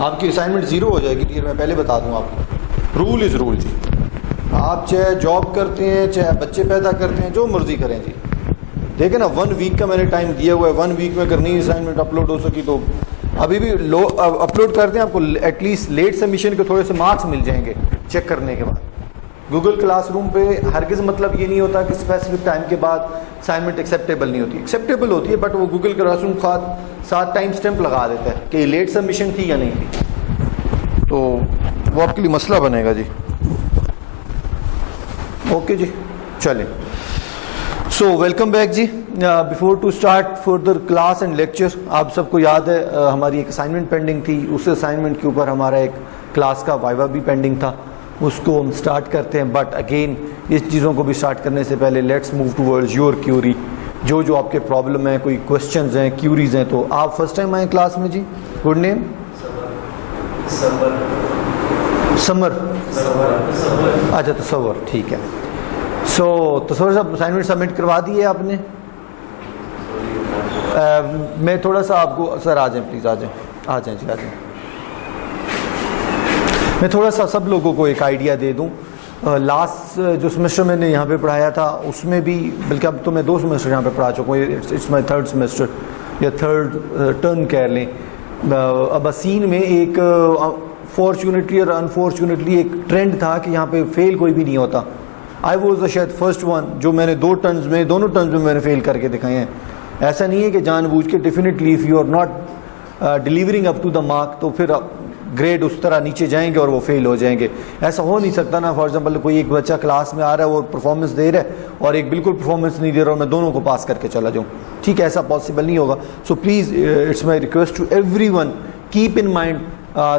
आपकी assignment zero हो जाएगी। क्लियर, मैं पहले बता दूँ आपको, रूल इज़ रूल जी। आप चाहे जॉब करते हैं, चाहे बच्चे पैदा करते हैं, जो मर्ज़ी करें जी। देखें ना, 1 वीक का मैंने टाइम दिया हुआ है, 1 वीक में अगर नहीं असाइनमेंट अपलोड हो सकी तो अभी भी अपलोड करते हैं, आपको एटलीस्ट लेट सबमिशन के थोड़े से मार्क्स मिल जाएंगे चेक करने के बाद। गूगल क्लासरूम पे हरगिज़ मतलब ये नहीं होता कि स्पेसिफिक टाइम के बाद असाइनमेंट एक्सेप्टेबल नहीं होती, एक्सेप्टेबल होती है, बट वो गूगल क्लासरूम साथ टाइम स्टैम्प लगा देता है कि लेट सबमिशन थी या नहीं थी, तो वो आपके लिए मसला बनेगा जी। ओके जी, चलें। सो वेलकम बैक जी। Before to start further class and lecture, आप सबको याद है हमारी एक असाइनमेंट पेंडिंग थी, उस असाइनमेंट के ऊपर हमारा एक क्लास का वाइवा भी पेंडिंग था, उसको हम स्टार्ट करते हैं। बट अगेन इस चीज़ों को भी स्टार्ट करने से पहले let's move towards your query. जो आपके प्रॉब्लम है, कोई क्वेश्चंस हैं, क्यूरीज हैं, तो आप फर्स्ट टाइम आए क्लास में जी। Good name? समर। अच्छा, तसव्वुर, ठीक है। सो तसव्वुर साहब, असाइनमेंट सबमिट करवा दी है आपने? मैं थोड़ा सा आपको, सर आ जाएं प्लीज़, आ जाएं जी, आ जाएं। मैं थोड़ा सा सब लोगों को एक आइडिया दे दूं। लास्ट जो सेमेस्टर मैंने यहाँ पे पढ़ाया था उसमें भी, बल्कि अब तो मैं 2 सेमेस्टर यहाँ पे पढ़ा चुका हूँ, इट्स माई 3rd सेमेस्टर या 3rd टर्न कह लें। अब असीन में एक फॉर्चुनेटली और अनफॉर्चुनेटली एक ट्रेंड था कि यहाँ पे फेल कोई भी नहीं होता। आई वॉज शायद फर्स्ट वन जो मैंने दोनों टर्न्स में मैंने फेल करके दिखाए हैं। ऐसा नहीं है कि जानबूझ के, definitely if you are not delivering up to the mark तो फिर ग्रेड उस तरह नीचे जाएंगे और वो फेल हो जाएंगे। ऐसा हो नहीं सकता ना। फॉर एग्जांपल कोई एक बच्चा क्लास में आ रहा है, वो परफॉर्मेंस दे रहा है और एक बिल्कुल परफॉर्मेंस नहीं दे रहा और मैं दोनों को पास करके चला जाऊँ, ठीक है, ऐसा पॉसिबल नहीं होगा। So please, it's my request to everyone, keep in mind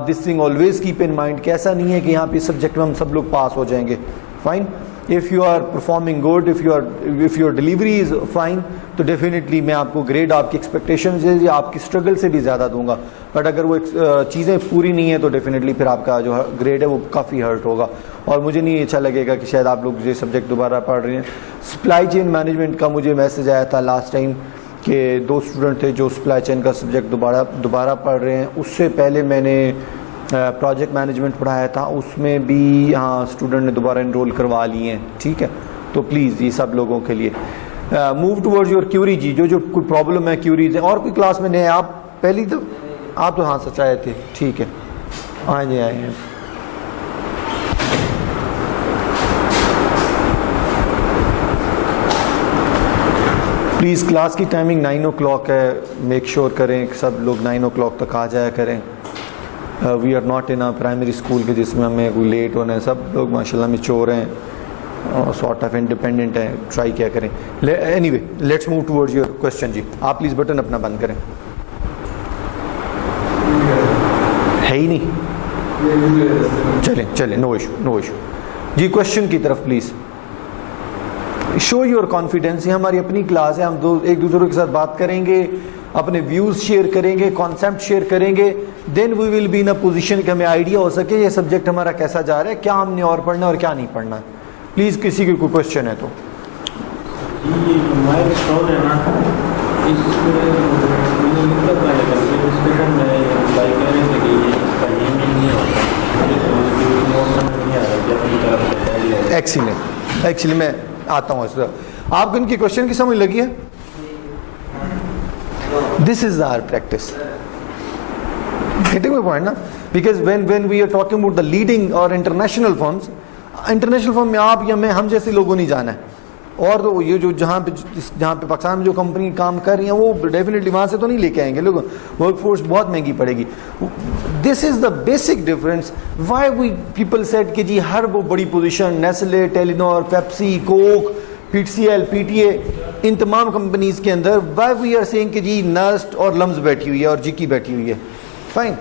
this thing, always keep in mind कि ऐसा नहीं है कि यहाँ पे इस सब्जेक्ट में हम सब लोग पास हो जाएंगे। Fine, if you are performing good, if your delivery is fine, तो डेफिनेटली मैं आपको ग्रेड आपकी एक्सपेक्टेशन से या आपकी स्ट्रगल से भी ज़्यादा दूंगा। बट अगर वो चीज़ें पूरी नहीं है तो डेफिनेटली फिर आपका जो ग्रेड है वो काफ़ी हर्ट होगा और मुझे नहीं अच्छा लगेगा कि शायद आप लोग ये सब्जेक्ट दोबारा पढ़ रहे हैं। सप्लाई चेन मैनेजमेंट का मुझे मैसेज आया था लास्ट टाइम कि 2 स्टूडेंट थे जो सप्लाई चेन का सब्जेक्ट दोबारा पढ़ रहे हैं। उससे पहले मैंने प्रोजेक्ट मैनेजमेंट पढ़ाया था, उसमें भी हाँ स्टूडेंट ने दोबारा इनरोल करवा लिए हैं, ठीक है। तो प्लीज़ ये सब लोगों के लिए मूव टूवर्ड्स योर क्यूरी जी। जो कोई प्रॉब्लम है, क्यूरीज हैं, और कोई क्लास में नहीं है आप पहली तो आप तो हाँ सच आए थे, ठीक है, आए हैं। प्लीज़ क्लास की टाइमिंग 9 o'clock है, मेक श्योर करें कि सब लोग 9 o'clock तक आ जाया करें। We are not in a primary school के जिसमें हमें कोई लेट होना है। सब लोग माशाल्लाह मैच्योर हैं और सॉर्ट ऑफ इंडिपेंडेंट हैं, ट्राई क्या करें। Anyway, let's move towards your question जी। आप प्लीज़ बटन अपना बंद करें, है ही नहीं, चलें, नो इशू जी। क्वेश्चन की तरफ प्लीज़ शो योर कॉन्फिडेंस। ये हमारी अपनी क्लास है, हम एक दूसरे के साथ बात करेंगे, अपने व्यूज़ शेयर करेंगे, कॉन्सेप्ट शेयर करेंगे, then we will be in a position कि हमें आइडिया हो सके ये सब्जेक्ट हमारा कैसा जा रहा है, क्या हमने और पढ़ना है और क्या नहीं पढ़ना है। प्लीज़ किसी की कोई क्वेश्चन है तो। एक्सीलेंट, मैं आता हूँ इस तरह। आपको इनकी क्वेश्चन की समझ लगी है? This is our practice. Getting my point ना? Because when we are talking about the leading or international firms, international firm में आप या मैं, हम जैसे लोगों नहीं जाना है। और तो ये जो जहाँ पे पाकिस्तान में जो कंपनी काम कर रही हैं वो डेफिनेटली वहाँ से तो नहीं लेके आएंगे लोग, वर्कफोर्स बहुत महंगी पड़ेगी। This is the basic difference why we people said कि जी हर वो बड़ी position, Nestle, Telenor, Pepsi, Coke, PCL, PTA, इन तमाम कंपनीज के अंदर वाई वी आर सेइंग कि जी नस्ट और लम्स बैठी हुई है और जिकी बैठी हुई है। फाइन,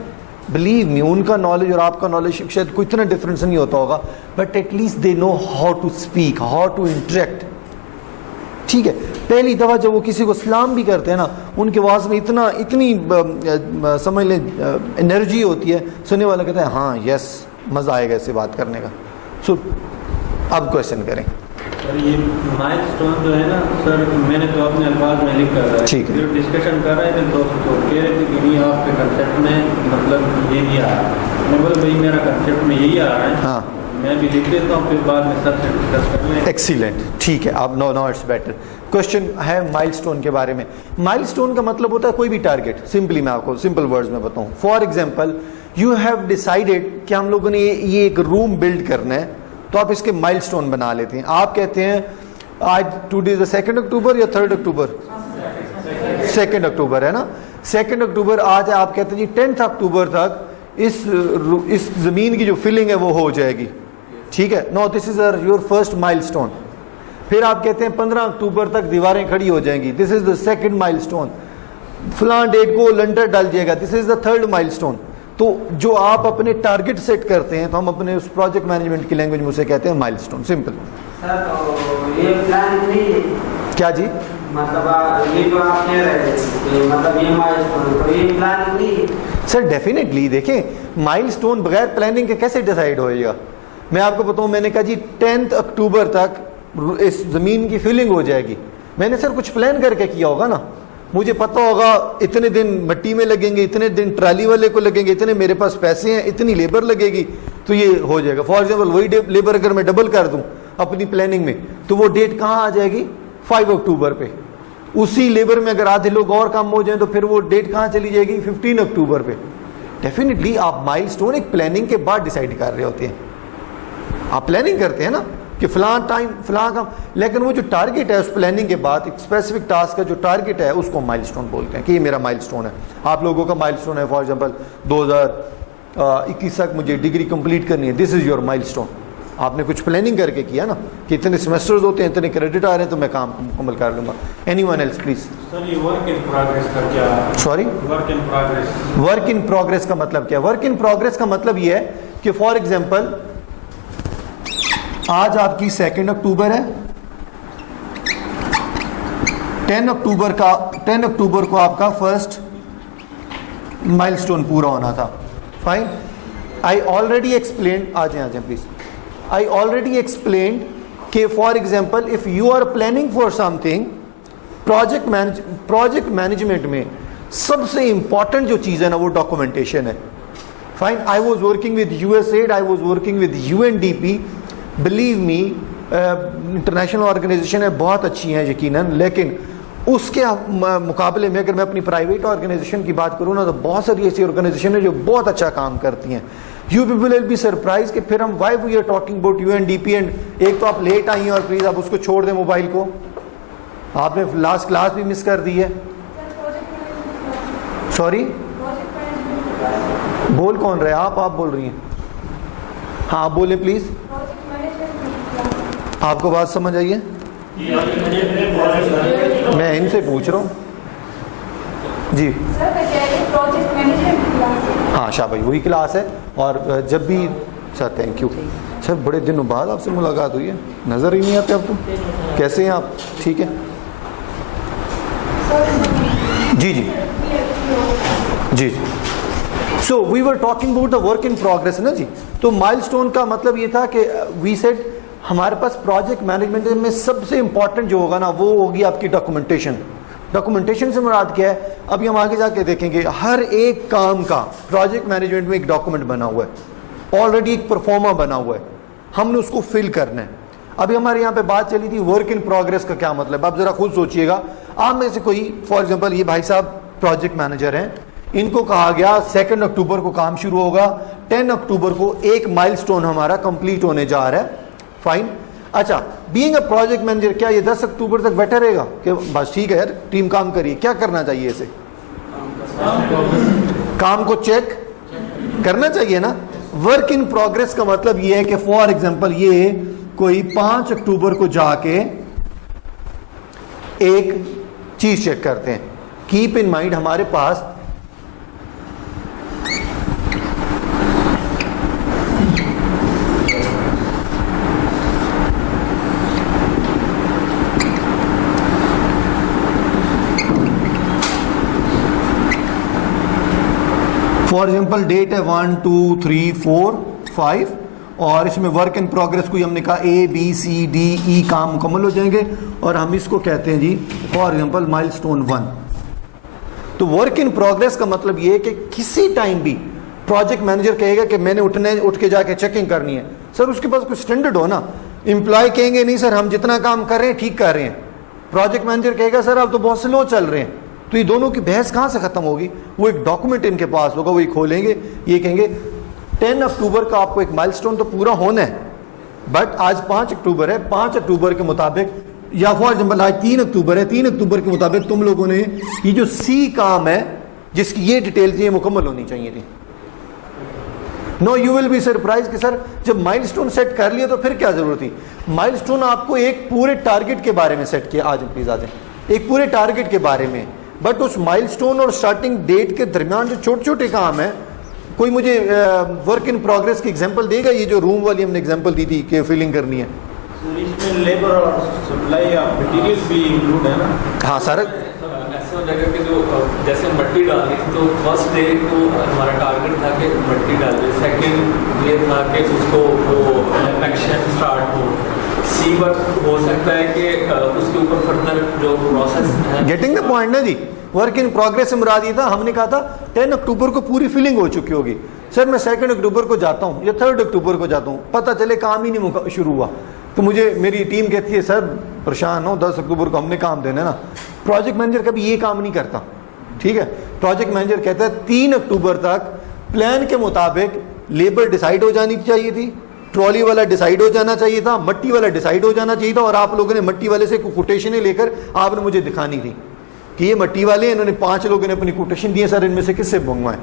बिलीव मी, उनका नॉलेज और आपका नॉलेज शायद कोई इतना डिफरेंस नहीं होता होगा, but at least they know how to speak, how to interact, ठीक है। पहली दफ़ा जब वो किसी को सलाम भी करते हैं ना, उनके आवाज़ में इतनी समझ लें एनर्जी होती है, सुनने वाला कहता है हाँ यस, मज़ा आएगा इससे बात करने का। सो अब क्वेश्चन करें। सर ये माइलस्टोन जो है ना सर, मैंने तो अपने अल्फाज में लिख कर ठीक है। फिर डिस्कशन कर रहे थे दोस्त तो कह रहे थे कि नहीं आपके कंसेप्ट में मतलब ये नहीं आ रहा। मैं बोला भाई मेरा कंसेप्ट में यही आ रहा है, हाँ मैं भी लिख देता हूँ, फिर बाद में सबसे डिस्कस कर लें। एक्सीलेंट, ठीक है। अब नो इट्स बेटर। क्वेश्चन है माइलस्टोन के बारे में। माइलस्टोन का मतलब होता है कोई भी टारगेट। सिंपली मैं आपको सिंपल वर्ड्स में बताऊं। For example you have decided कि हम लोगों ने ये एक रूम बिल्ड करना है, तो आप इसके माइलस्टोन बना लेते हैं। आप कहते हैं आज टुडे इज 2 अक्टूबर या 3 अक्टूबर, 2 अक्टूबर है ना, 2 अक्टूबर आज है। आप कहते हैं जी 10 अक्टूबर तक इस जमीन की जो फिलिंग है वो हो जाएगी, ठीक है। No, this is your first milestone. फिर आप कहते हैं 15 अक्टूबर तक दीवारें खड़ी हो जाएंगी, this is the second milestone. फलां डेट को लंटर डल जाएगा, this is the third milestone. तो जो आप अपने टारगेट सेट करते हैं, तो हम अपने उस प्रोजेक्ट मैनेजमेंट की लैंग्वेज में उसे कहते हैं माइलस्टोन। सिंपल। सर तो ये प्लान नहीं है क्या जी? मतलब ये जो आप कह रहे थे मतलब ये माइलस्टोन, तो ये प्लान नहीं है सर? डेफिनेटली। देखें, माइलस्टोन बगैर प्लानिंग के कैसे डिसाइड होएगा? मैं आपको बताऊं, मैंने कहा जी 10 अक्टूबर तक इस जमीन की फिलिंग हो जाएगी। मैंने सर कुछ प्लान करके किया होगा ना। मुझे पता होगा इतने दिन मिट्टी में लगेंगे, इतने दिन ट्राली वाले को लगेंगे, इतने मेरे पास पैसे हैं, इतनी लेबर लगेगी, तो ये हो जाएगा। फॉर एग्जाम्पल वही लेबर अगर मैं डबल कर दूं अपनी प्लानिंग में, तो वो डेट कहाँ आ जाएगी? 5 अक्टूबर पे। उसी लेबर में अगर आधे लोग और कम हो जाए, तो फिर वो डेट कहाँ चली जाएगी? 15 अक्टूबर पे। डेफिनेटली आप माइलस्टोन एक प्लानिंग के बाद डिसाइड कर रहे होते हैं। आप प्लानिंग करते हैं ना कि फलां टाइम फलां काम, लेकिन वो जो टारगेट है उस प्लानिंग के बाद एक स्पेसिफिक टास्क का जो टारगेट है उसको माइलस्टोन बोलते हैं कि ये मेरा माइलस्टोन है। आप लोगों का माइलस्टोन है फॉर एग्जांपल 2021 तक मुझे डिग्री कंप्लीट करनी है, दिस इज योर माइलस्टोन। आपने कुछ प्लानिंग करके किया ना कि इतने सेमेस्टर्स होते हैं, इतने क्रेडिट आ रहे हैं, तो मैं काम मुकम्मल कर लूंगा। Anyone else please? सर ये वर्क इन प्रोग्रेस का क्या? Sorry, work in progress. Work in progress का मतलब क्या? वर्क इन प्रोग्रेस का मतलब ये है कि फॉर एग्जांपल आज आपकी 2 अक्टूबर है, 10 अक्टूबर को आपका फर्स्ट माइलस्टोन पूरा होना था। फाइन, आई ऑलरेडी एक्सप्लेन, आ जाए प्लीज। आई ऑलरेडी एक्सप्लेन कि for example if you are planning for something, project management में सबसे इंपॉर्टेंट जो चीज है ना वो डॉक्यूमेंटेशन है। Fine, I was working with USAID, I was working with UNDP। Believe me, international organisation है, बहुत अच्छी हैं यकीनन, लेकिन उसके मुकाबले में अगर मैं अपनी प्राइवेट ऑर्गेनाइजेशन की बात करूँ ना, तो बहुत सारी ऐसी ऑर्गेनाइजेशन है जो बहुत अच्छा काम करती हैं। You people will be surprise कि फिर हम why we are talking about UNDP and एक तो आप लेट आई हैं और प्लीज आप उसको छोड़ दें मोबाइल को, आपने लास्ट क्लास भी मिस कर दी है। सॉरी, बोल कौन रहे? आप बोल रही हैं? हाँ बोले प्लीज। आपको बात समझ आई है? मैं इनसे पूछ रहा हूँ जी। हाँ शाबाश, वही क्लास है। और जब भी सर, थैंक यू सर, बड़े दिनों बाद आपसे मुलाकात हुई है, नजर ही नहीं आते अब तो। कैसे हैं आप? ठीक है जी जी जी। So we were talking about the work in progress ना जी। तो माइलस्टोन का मतलब ये था कि वी सेड हमारे पास प्रोजेक्ट मैनेजमेंट में सबसे इंपॉर्टेंट जो होगा ना वो होगी आपकी डॉक्यूमेंटेशन। डॉक्यूमेंटेशन से मुराद क्या है? अभी हम आगे जाके देखेंगे, हर एक काम का प्रोजेक्ट मैनेजमेंट में एक डॉक्यूमेंट बना हुआ है, ऑलरेडी एक परफॉर्मा बना हुआ है, हमने उसको फिल करना है। अभी हमारे यहाँ पे बात चली थी वर्क इन प्रोग्रेस का क्या मतलब। आप जरा खुद सोचिएगा, आप में से कोई फॉर एग्जाम्पल ये भाई साहब प्रोजेक्ट मैनेजर हैं, इनको कहा गया 2 अक्टूबर को काम शुरू होगा, 10 अक्टूबर को एक माइलस्टोन हमारा कंप्लीट होने जा रहा है। फाइन, अच्छा, बीइंग अ प्रोजेक्ट मैनेजर क्या ये 10 अक्टूबर तक बैठा रहेगा कि बस ठीक है यार टीम काम करिए? क्या करना चाहिए? इसे काम को चेक करना चाहिए ना। वर्क इन प्रोग्रेस का मतलब ये है कि फॉर एग्जांपल ये कोई 5 अक्टूबर को जाके एक चीज चेक करते हैं। कीप इन माइंड हमारे पास फॉर एग्जाम्पल डेट है 1 2 3 4 5 और इसमें वर्क इन प्रोग्रेस को हमने कहा ABCDE काम मुकम्मल हो जाएंगे और हम इसको कहते हैं जी फॉर एग्जांपल माइलस्टोन 1। तो वर्क इन प्रोग्रेस का मतलब ये है कि किसी टाइम भी प्रोजेक्ट मैनेजर कहेगा कि मैंने उठ के जाके चेकिंग करनी है, सर उसके पास कुछ स्टैंडर्ड हो ना। एम्प्लॉय कहेंगे नहीं सर हम जितना काम कर रहे हैं ठीक कर रहे हैं, प्रोजेक्ट मैनेजर कहेगा सर आप तो बहुत स्लो चल रहे हैं। तो ये दोनों की बहस कहाँ से खत्म होगी? वो एक डॉक्यूमेंट इनके पास होगा, वो ये खोलेंगे, ये कहेंगे 10 अक्टूबर का आपको एक माइलस्टोन तो पूरा होना है, बट आज 5 अक्टूबर है, 5 अक्टूबर के मुताबिक, या फॉर एग्जाम्पल आज 3 अक्टूबर है, 3 अक्टूबर के मुताबिक तुम लोगों ने ये जो सी काम है जिसकी ये डिटेल थी ये मुकम्मल होनी चाहिए थी। No you will be surprise कि सर जब माइलस्टोन सेट कर लिया तो फिर क्या जरूरत थी? माइलस्टोन आपको एक पूरे टारगेट के बारे में सेट किया, आज प्लीज आ जाए, एक पूरे टारगेट के बारे में, बट उस माइलस्टोन और स्टार्टिंग डेट के दरमियान जो छोटे छोटे काम है, कोई मुझे वर्क इन प्रोग्रेस की एग्जांपल देगा? ये जो रूम वाली हमने एग्जांपल दी थी कि फिलिंग करनी है, इसमें लेबर और सप्लाई ऑफ मटेरियल भी इंक्लूड है ना? हाँ सारा ऐसे हो जाएगा कि जो जैसे मट्टी डालनी थी तो फर्स्ट डे तो हमारा टारगेट था कि मट्टी डाल दे, सेकेंड ये था कि उसको वो एक्शन स्टार्ट हो, सी वर्क हो सकता है कि उसके ऊपर फर्दर जो प्रोसेस है। गेटिंग द पॉइंट ना जी, वर्क इन प्रोग्रेस से मुराद ये था, हमने कहा था 10 अक्टूबर को पूरी फिलिंग हो चुकी होगी, सर मैं 2 अक्टूबर को जाता हूँ या 3 अक्टूबर को जाता हूँ, पता चले काम ही नहीं शुरू हुआ, तो मुझे मेरी टीम कहती है सर परेशान हो, 10 अक्टूबर को हमने काम देना ना। प्रोजेक्ट मैनेजर कभी ये काम नहीं करता, ठीक है? प्रोजेक्ट मैनेजर कहता है 3 अक्टूबर तक प्लान के मुताबिक लेबर डिसाइड हो जानी चाहिए थी, ट्रॉली वाला डिसाइड हो जाना चाहिए था, मट्टी वाला डिसाइड हो जाना चाहिए था, और आप लोगों ने मट्टी वाले से कोटेशनें लेकर आपने मुझे दिखानी थी कि ये मट्टी वाले, इन्होंने 5 लोगों ने अपनी कोटेशन दी है, सर इनमें से किससे मंगवाएं।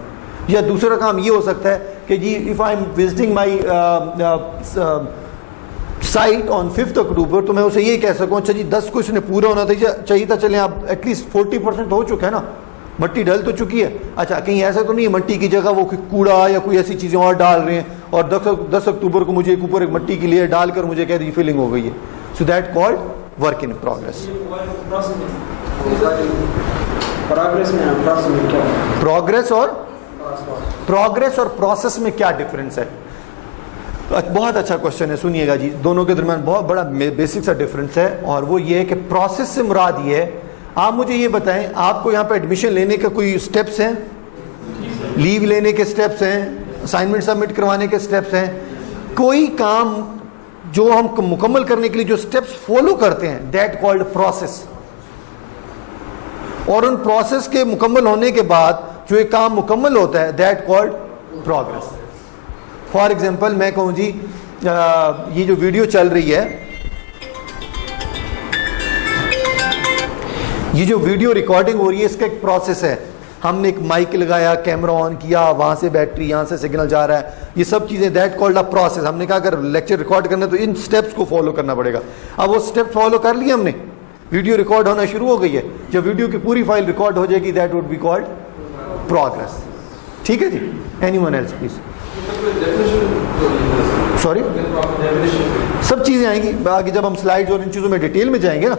या दूसरा काम ये हो सकता है कि जी if I am visiting my site on 5 October, तो मैं उसे ये कह सकूं अच्छा जी 10 को इसने पूरा होना चाहिए था, चलें आप एटलीस्ट 40% हो चुका है ना, मट्टी डल तो चुकी है। अच्छा कहीं ऐसा तो नहीं है मट्टी की जगह वो कूड़ा या कोई ऐसी चीज़ें और डाल रहे हैं और 10 अक्टूबर को मुझे एक ऊपर एक मट्टी की लेयर डालकर मुझे कह दी फिलिंग हो गई है। So that called work in progress. Progress और प्रोसेस में क्या डिफरेंस है? बहुत अच्छा क्वेश्चन है, सुनिएगा जी, दोनों के दरमियान बहुत बड़ा बेसिक सा डिफरेंस है, और वो ये है कि प्रोसेस से मुराद ये है, आप मुझे ये बताएं आपको यहाँ पे एडमिशन लेने का कोई स्टेप्स हैं, लीव लेने के स्टेप्स हैं, असाइनमेंट सबमिट करवाने के स्टेप्स हैं, कोई काम जो हम मुकम्मल करने के लिए जो स्टेप्स फॉलो करते हैं दैट कॉल्ड प्रोसेस, और उन प्रोसेस के मुकम्मल होने के बाद जो एक काम मुकम्मल होता है that called progress. For example मैं कहूँ जी ये जो वीडियो चल रही है, ये जो वीडियो रिकॉर्डिंग हो रही है इसका एक प्रोसेस है, हमने एक माइक लगाया, कैमरा ऑन किया, वहां से बैटरी, यहां से सिग्नल जा रहा है, ये सब चीजें दैट कॉल्ड अ प्रोसेस। हमने कहा अगर लेक्चर रिकॉर्ड करना है तो इन स्टेप्स को फॉलो करना पड़ेगा। अब वो स्टेप फॉलो कर लिए हमने, वीडियो रिकॉर्ड होना शुरू हो गई है, जब वीडियो की पूरी फाइल रिकॉर्ड हो जाएगी that would be called progress. ठीक है जी, एनीवन एल्स प्लीज? सॉरी, सब चीजें आएंगी आगे जब हम स्लाइड्स और इन चीजों में डिटेल में जाएंगे ना,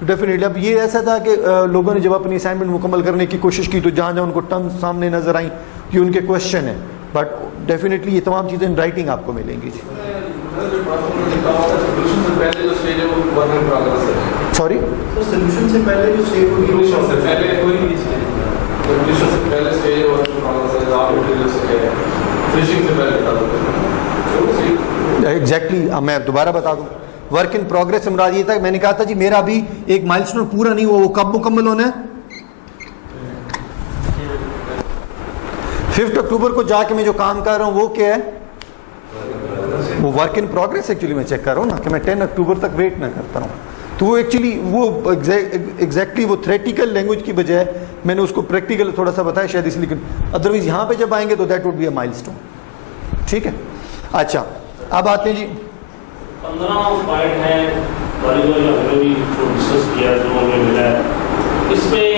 तो डेफिनेटली। अब ये ऐसा था कि लोगों ने जब अपनी असाइनमेंट मुकम्मल करने की कोशिश की तो जहाँ जहाँ उनको टर्म्स सामने नजर आई ये उनके क्वेश्चन है, बट डेफिनेटली ये तमाम चीज़ें इन राइटिंग आपको मिलेंगी जी। सॉरी, सोल्यूशन से पहले जो स्टेज होगी एग्जैक्टली मैं दोबारा बता दूं, वर्क इन प्रोग्रेस से मुराद ये था, मैंने कहा था जी मेरा अभी एक माइलस्टोन पूरा नहीं हुआ, वो कब मुकम्मल होना है? 5 अक्टूबर को जाके मैं जो काम कर रहा हूं वो क्या है? वो वर्क इन प्रोग्रेस एक्चुअली मैं चेक कर रहा हूं ना, कि मैं 10 अक्टूबर तक वेट ना करता रहूं। तो वो एक्चुअली वो एग्जैक्टली वो थ्योरेटिकल लैंग्वेज की बजाय मैंने उसको प्रैक्टिकल थोड़ा सा बताया शायद इसलिए, अदरवाइज यहाँ पे जब आएंगे तो that would be a milestone. ठीक है, अच्छा अब आते हैं जी 15 पॉइंट है डिस्कस किया जो हमें मिला है, इसमें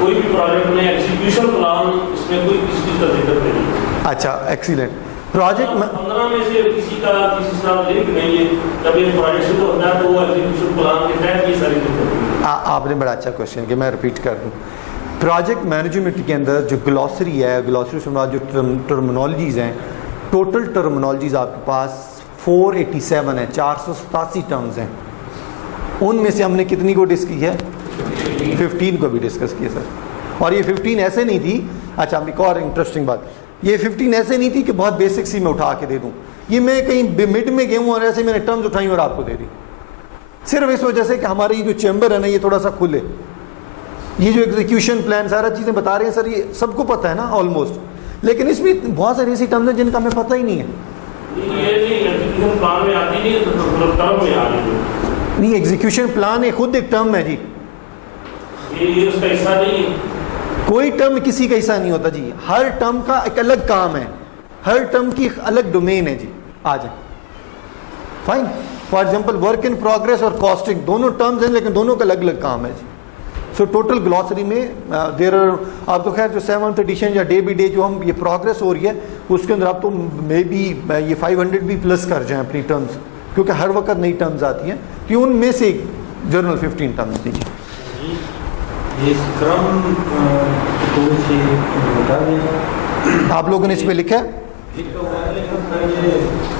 कोई भी प्रोजेक्ट में एग्जीक्यूशन प्लान इसमें कोई किसी चीज़ का जिक्र नहीं। अच्छा एक्सीलेंट, प्रोजेक्ट में 15 में से किसी का लिंक नहीं है, जब ये प्रोजेक्ट शुरू होता है तो वो एग्जीक्यूशन प्लान के तहत ये सारी चीज़ें। आपने बड़ा अच्छा क्वेश्चन किया, मैं रिपीट कर दूँ। प्रोजेक्ट मैनेजमेंट के अंदर जो ग्लॉसरी है, ग्लॉसरी से जो टर्मिनोलॉजीज हैं, टोटल टर्मिनोलॉजीज आपके पास 487 है, 487 टर्म्स हैं। उनमें से हमने कितनी को डिस्कस किया है? 15 को भी डिस्कस किया सर। और ये 15 ऐसे नहीं थी, अच्छा एक और इंटरेस्टिंग बात, ये 15 ऐसे नहीं थी कि बहुत बेसिक सी मैं उठा के दे दूं, ये मैं कहीं मिड में गया हूं और ऐसे मैंने टर्म्स उठाई और आपको दे दी, सिर्फ इस वजह से कि हमारे ये जो चैम्बर है ना ये थोड़ा सा खुले, ये जो एग्जीक्यूशन प्लान सारा चीजें बता रहे हैं सर, ये सबको पता है ना ऑलमोस्ट, लेकिन इसमें बहुत सारी ऐसी टर्म्स हैं जिनका हमें पता ही नहीं है। ये नहीं एग्जीक्यूशन प्लान में आती नहीं, तो टर्म में आ रही है। नहीं, एग्जीक्यूशन प्लान एक खुद एक टर्म है जी, ये उसका हिस्सा नहीं है। कोई टर्म किसी का हिस्सा नहीं होता जी, हर टर्म का एक अलग काम है, हर टर्म की एक अलग डोमेन है जी। आ जाए fine, for example work in progress और कॉस्टिंग दोनों टर्म्स हैं लेकिन दोनों का अलग अलग काम है जी। सो टोटल ग्लॉसरी में देर आप तो खैर जो 7th एडिशन या डे बाई डे जो हम ये प्रोग्रेस हो रही है उसके अंदर आप तो मे बी ये 500 भी प्लस कर जाएं अपनी टर्म्स, क्योंकि हर वक्त नई टर्म्स आती हैं, कि उनमें से जर्नल 15 टर्म्स दीजिए। ये स्क्रम थोड़ी सी बता दें, आप लोगों ने इस पे लिखा है? लिखा हुआ है लेकिन सर ये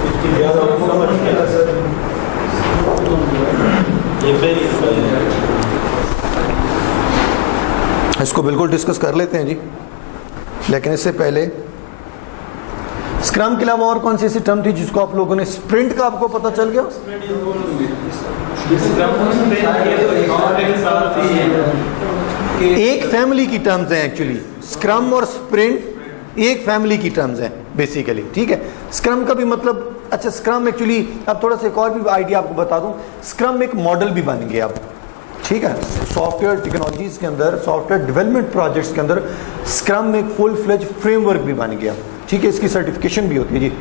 इसकी ज़्यादा समझ नहीं आता सर, ये पहली इसको बिल्कुल डिस्कस कर लेते हैं जी, लेकिन इससे पहले स्क्रम के अलावा और कौन सी ऐसी टर्म थी जिसको आप लोगों ने, स्प्रिंट का आपको पता चल गया? एक फैमिली की टर्म्स हैं एक्चुअली, स्क्रम और स्प्रिंट एक फैमिली की टर्म्स हैं बेसिकली, ठीक है। स्क्रम का भी मतलब, अच्छा स्क्रम एक्चुअली अब थोड़ा सा एक और भी आइडिया आपको बता दूं, स्क्रम एक मॉडल भी बन गया अब, ठीक है। सॉफ्टवेयर टेक्नोलॉजीज के अंदर, सॉफ्टवेयर डेवलपमेंट प्रोजेक्ट्स के अंदर स्क्रम एक फुल फ्लेज फ्रेमवर्क भी बन गया, ठीक है। इसकी सर्टिफिकेशन भी होती है जी।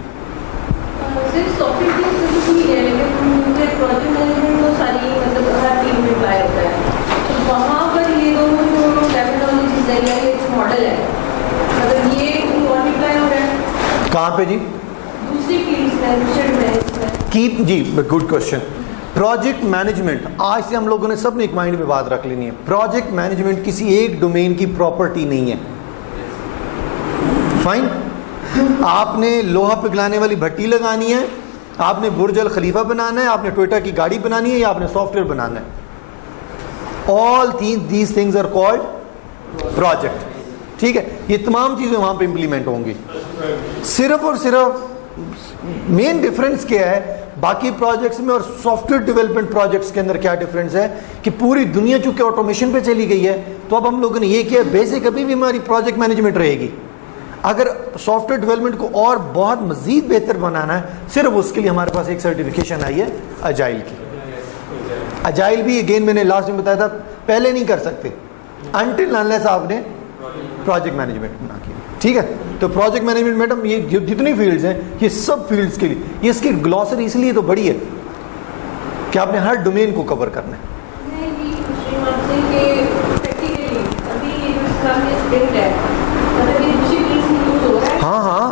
कहाँ पे जी? दूसरी फील्ड्स में, दूसरे डोमेन्स में। कीप जी, गुड क्वेश्चन। प्रोजेक्ट मैनेजमेंट, आज से हम लोगों ने सब ने एक माइंड में बात रख लेनी है, प्रोजेक्ट मैनेजमेंट किसी एक डोमेन की प्रॉपर्टी नहीं है। फाइन, आपने लोहा पिघलाने वाली भट्टी लगानी है, आपने बुर्ज अल खलीफा बनाना है, आपने टोयोटा की गाड़ी बनानी है, या आपने सॉफ्टवेयर बनाना है, all these things are called project, ठीक है। ये तमाम चीजें वहां पे इंप्लीमेंट होंगी। सिर्फ और सिर्फ मेन डिफरेंस क्या है बाकी प्रोजेक्ट्स में और सॉफ्टवेयर डेवलपमेंट प्रोजेक्ट्स के अंदर, क्या डिफरेंस है कि पूरी दुनिया चूंकि ऑटोमेशन पे चली गई है, तो अब हम लोगों ने ये किया, बेसिक अभी भी हमारी प्रोजेक्ट मैनेजमेंट रहेगी। अगर सॉफ्टवेयर डेवलपमेंट को और बहुत मजीद बेहतर बनाना है, सिर्फ उसके लिए हमारे पास एक सर्टिफिकेशन आई है अजाइल की। अजाइल भी अगेन मैंने लास्ट में बताया था, पहले नहीं कर सकते अनटिल अनलेस आपने प्रोजेक्ट मैनेजमेंट बना के, ठीक है। तो प्रोजेक्ट मैनेजमेंट मैडम ये जितनी फील्ड्स हैं, ये सब फील्ड्स के लिए, ये इसकी ग्लॉसरी इसलिए तो बड़ी है कि आपने हर डोमेन को कवर करना है। हाँ हाँ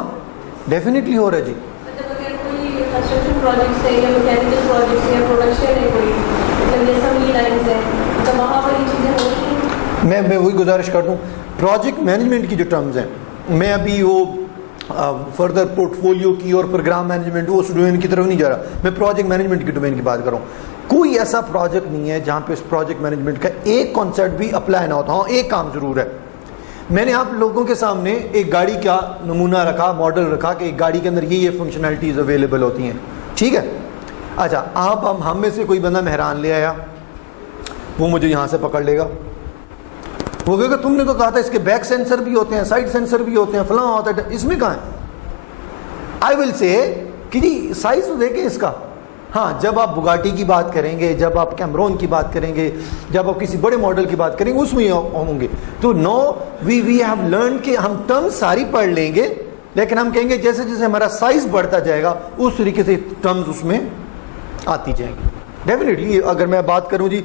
डेफिनेटली हो रहा है जी। मतलब अगर कोई कंस्ट्रक्शन प्रोजेक्ट्स है या मैकेनिकल प्रोजेक्ट्स है या प्रोडक्शन है कोई, मतलब ये सब लाइन्स है, तो वहाँ पर ये चीज़ें हो रही हैं। मैं वही गुजारिश कर दूं, प्रोजेक्ट मैनेजमेंट की जो टर्म्स हैं, मैं अभी वो फर्दर पोर्टफोलियो की और प्रोग्राम मैनेजमेंट उस डोमेन की तरफ नहीं जा रहा, मैं प्रोजेक्ट मैनेजमेंट की डोमेन की बात कर रहा हूँ। कोई ऐसा प्रोजेक्ट नहीं है जहाँ पे इस प्रोजेक्ट मैनेजमेंट का एक कॉन्सेप्ट भी अप्लाई ना होता। हाँ, एक काम जरूर है, मैंने आप लोगों के सामने एक गाड़ी का नमूना रखा, मॉडल रखा कि एक गाड़ी के अंदर ये फंक्शनैलिटीज़ अवेलेबल होती हैं, ठीक है। अच्छा, आप हम में से कोई बंदा मेहरान ले आया, वो मुझे यहाँ से पकड़ लेगा, वो कहेगा तुमने तो कहा था इसके बैक सेंसर भी होते हैं, साइड सेंसर भी होते हैं, फलां होता है, इसमें कहाँ है? आई विल से कि जी साइज तो देखें इसका। हाँ, जब आप बुगाटी की बात करेंगे, जब आप कैमरोन की बात करेंगे, जब आप किसी बड़े मॉडल की बात करेंगे, उसमें होंगे। तो नो वी हैव लर्न कि हम टर्म सारी पढ़ लेंगे, लेकिन हम कहेंगे जैसे जैसे हमारा साइज बढ़ता जाएगा उस तरीके से टर्म्स उसमें आती जाएंगी। डेफिनेटली अगर मैं बात करूं जी,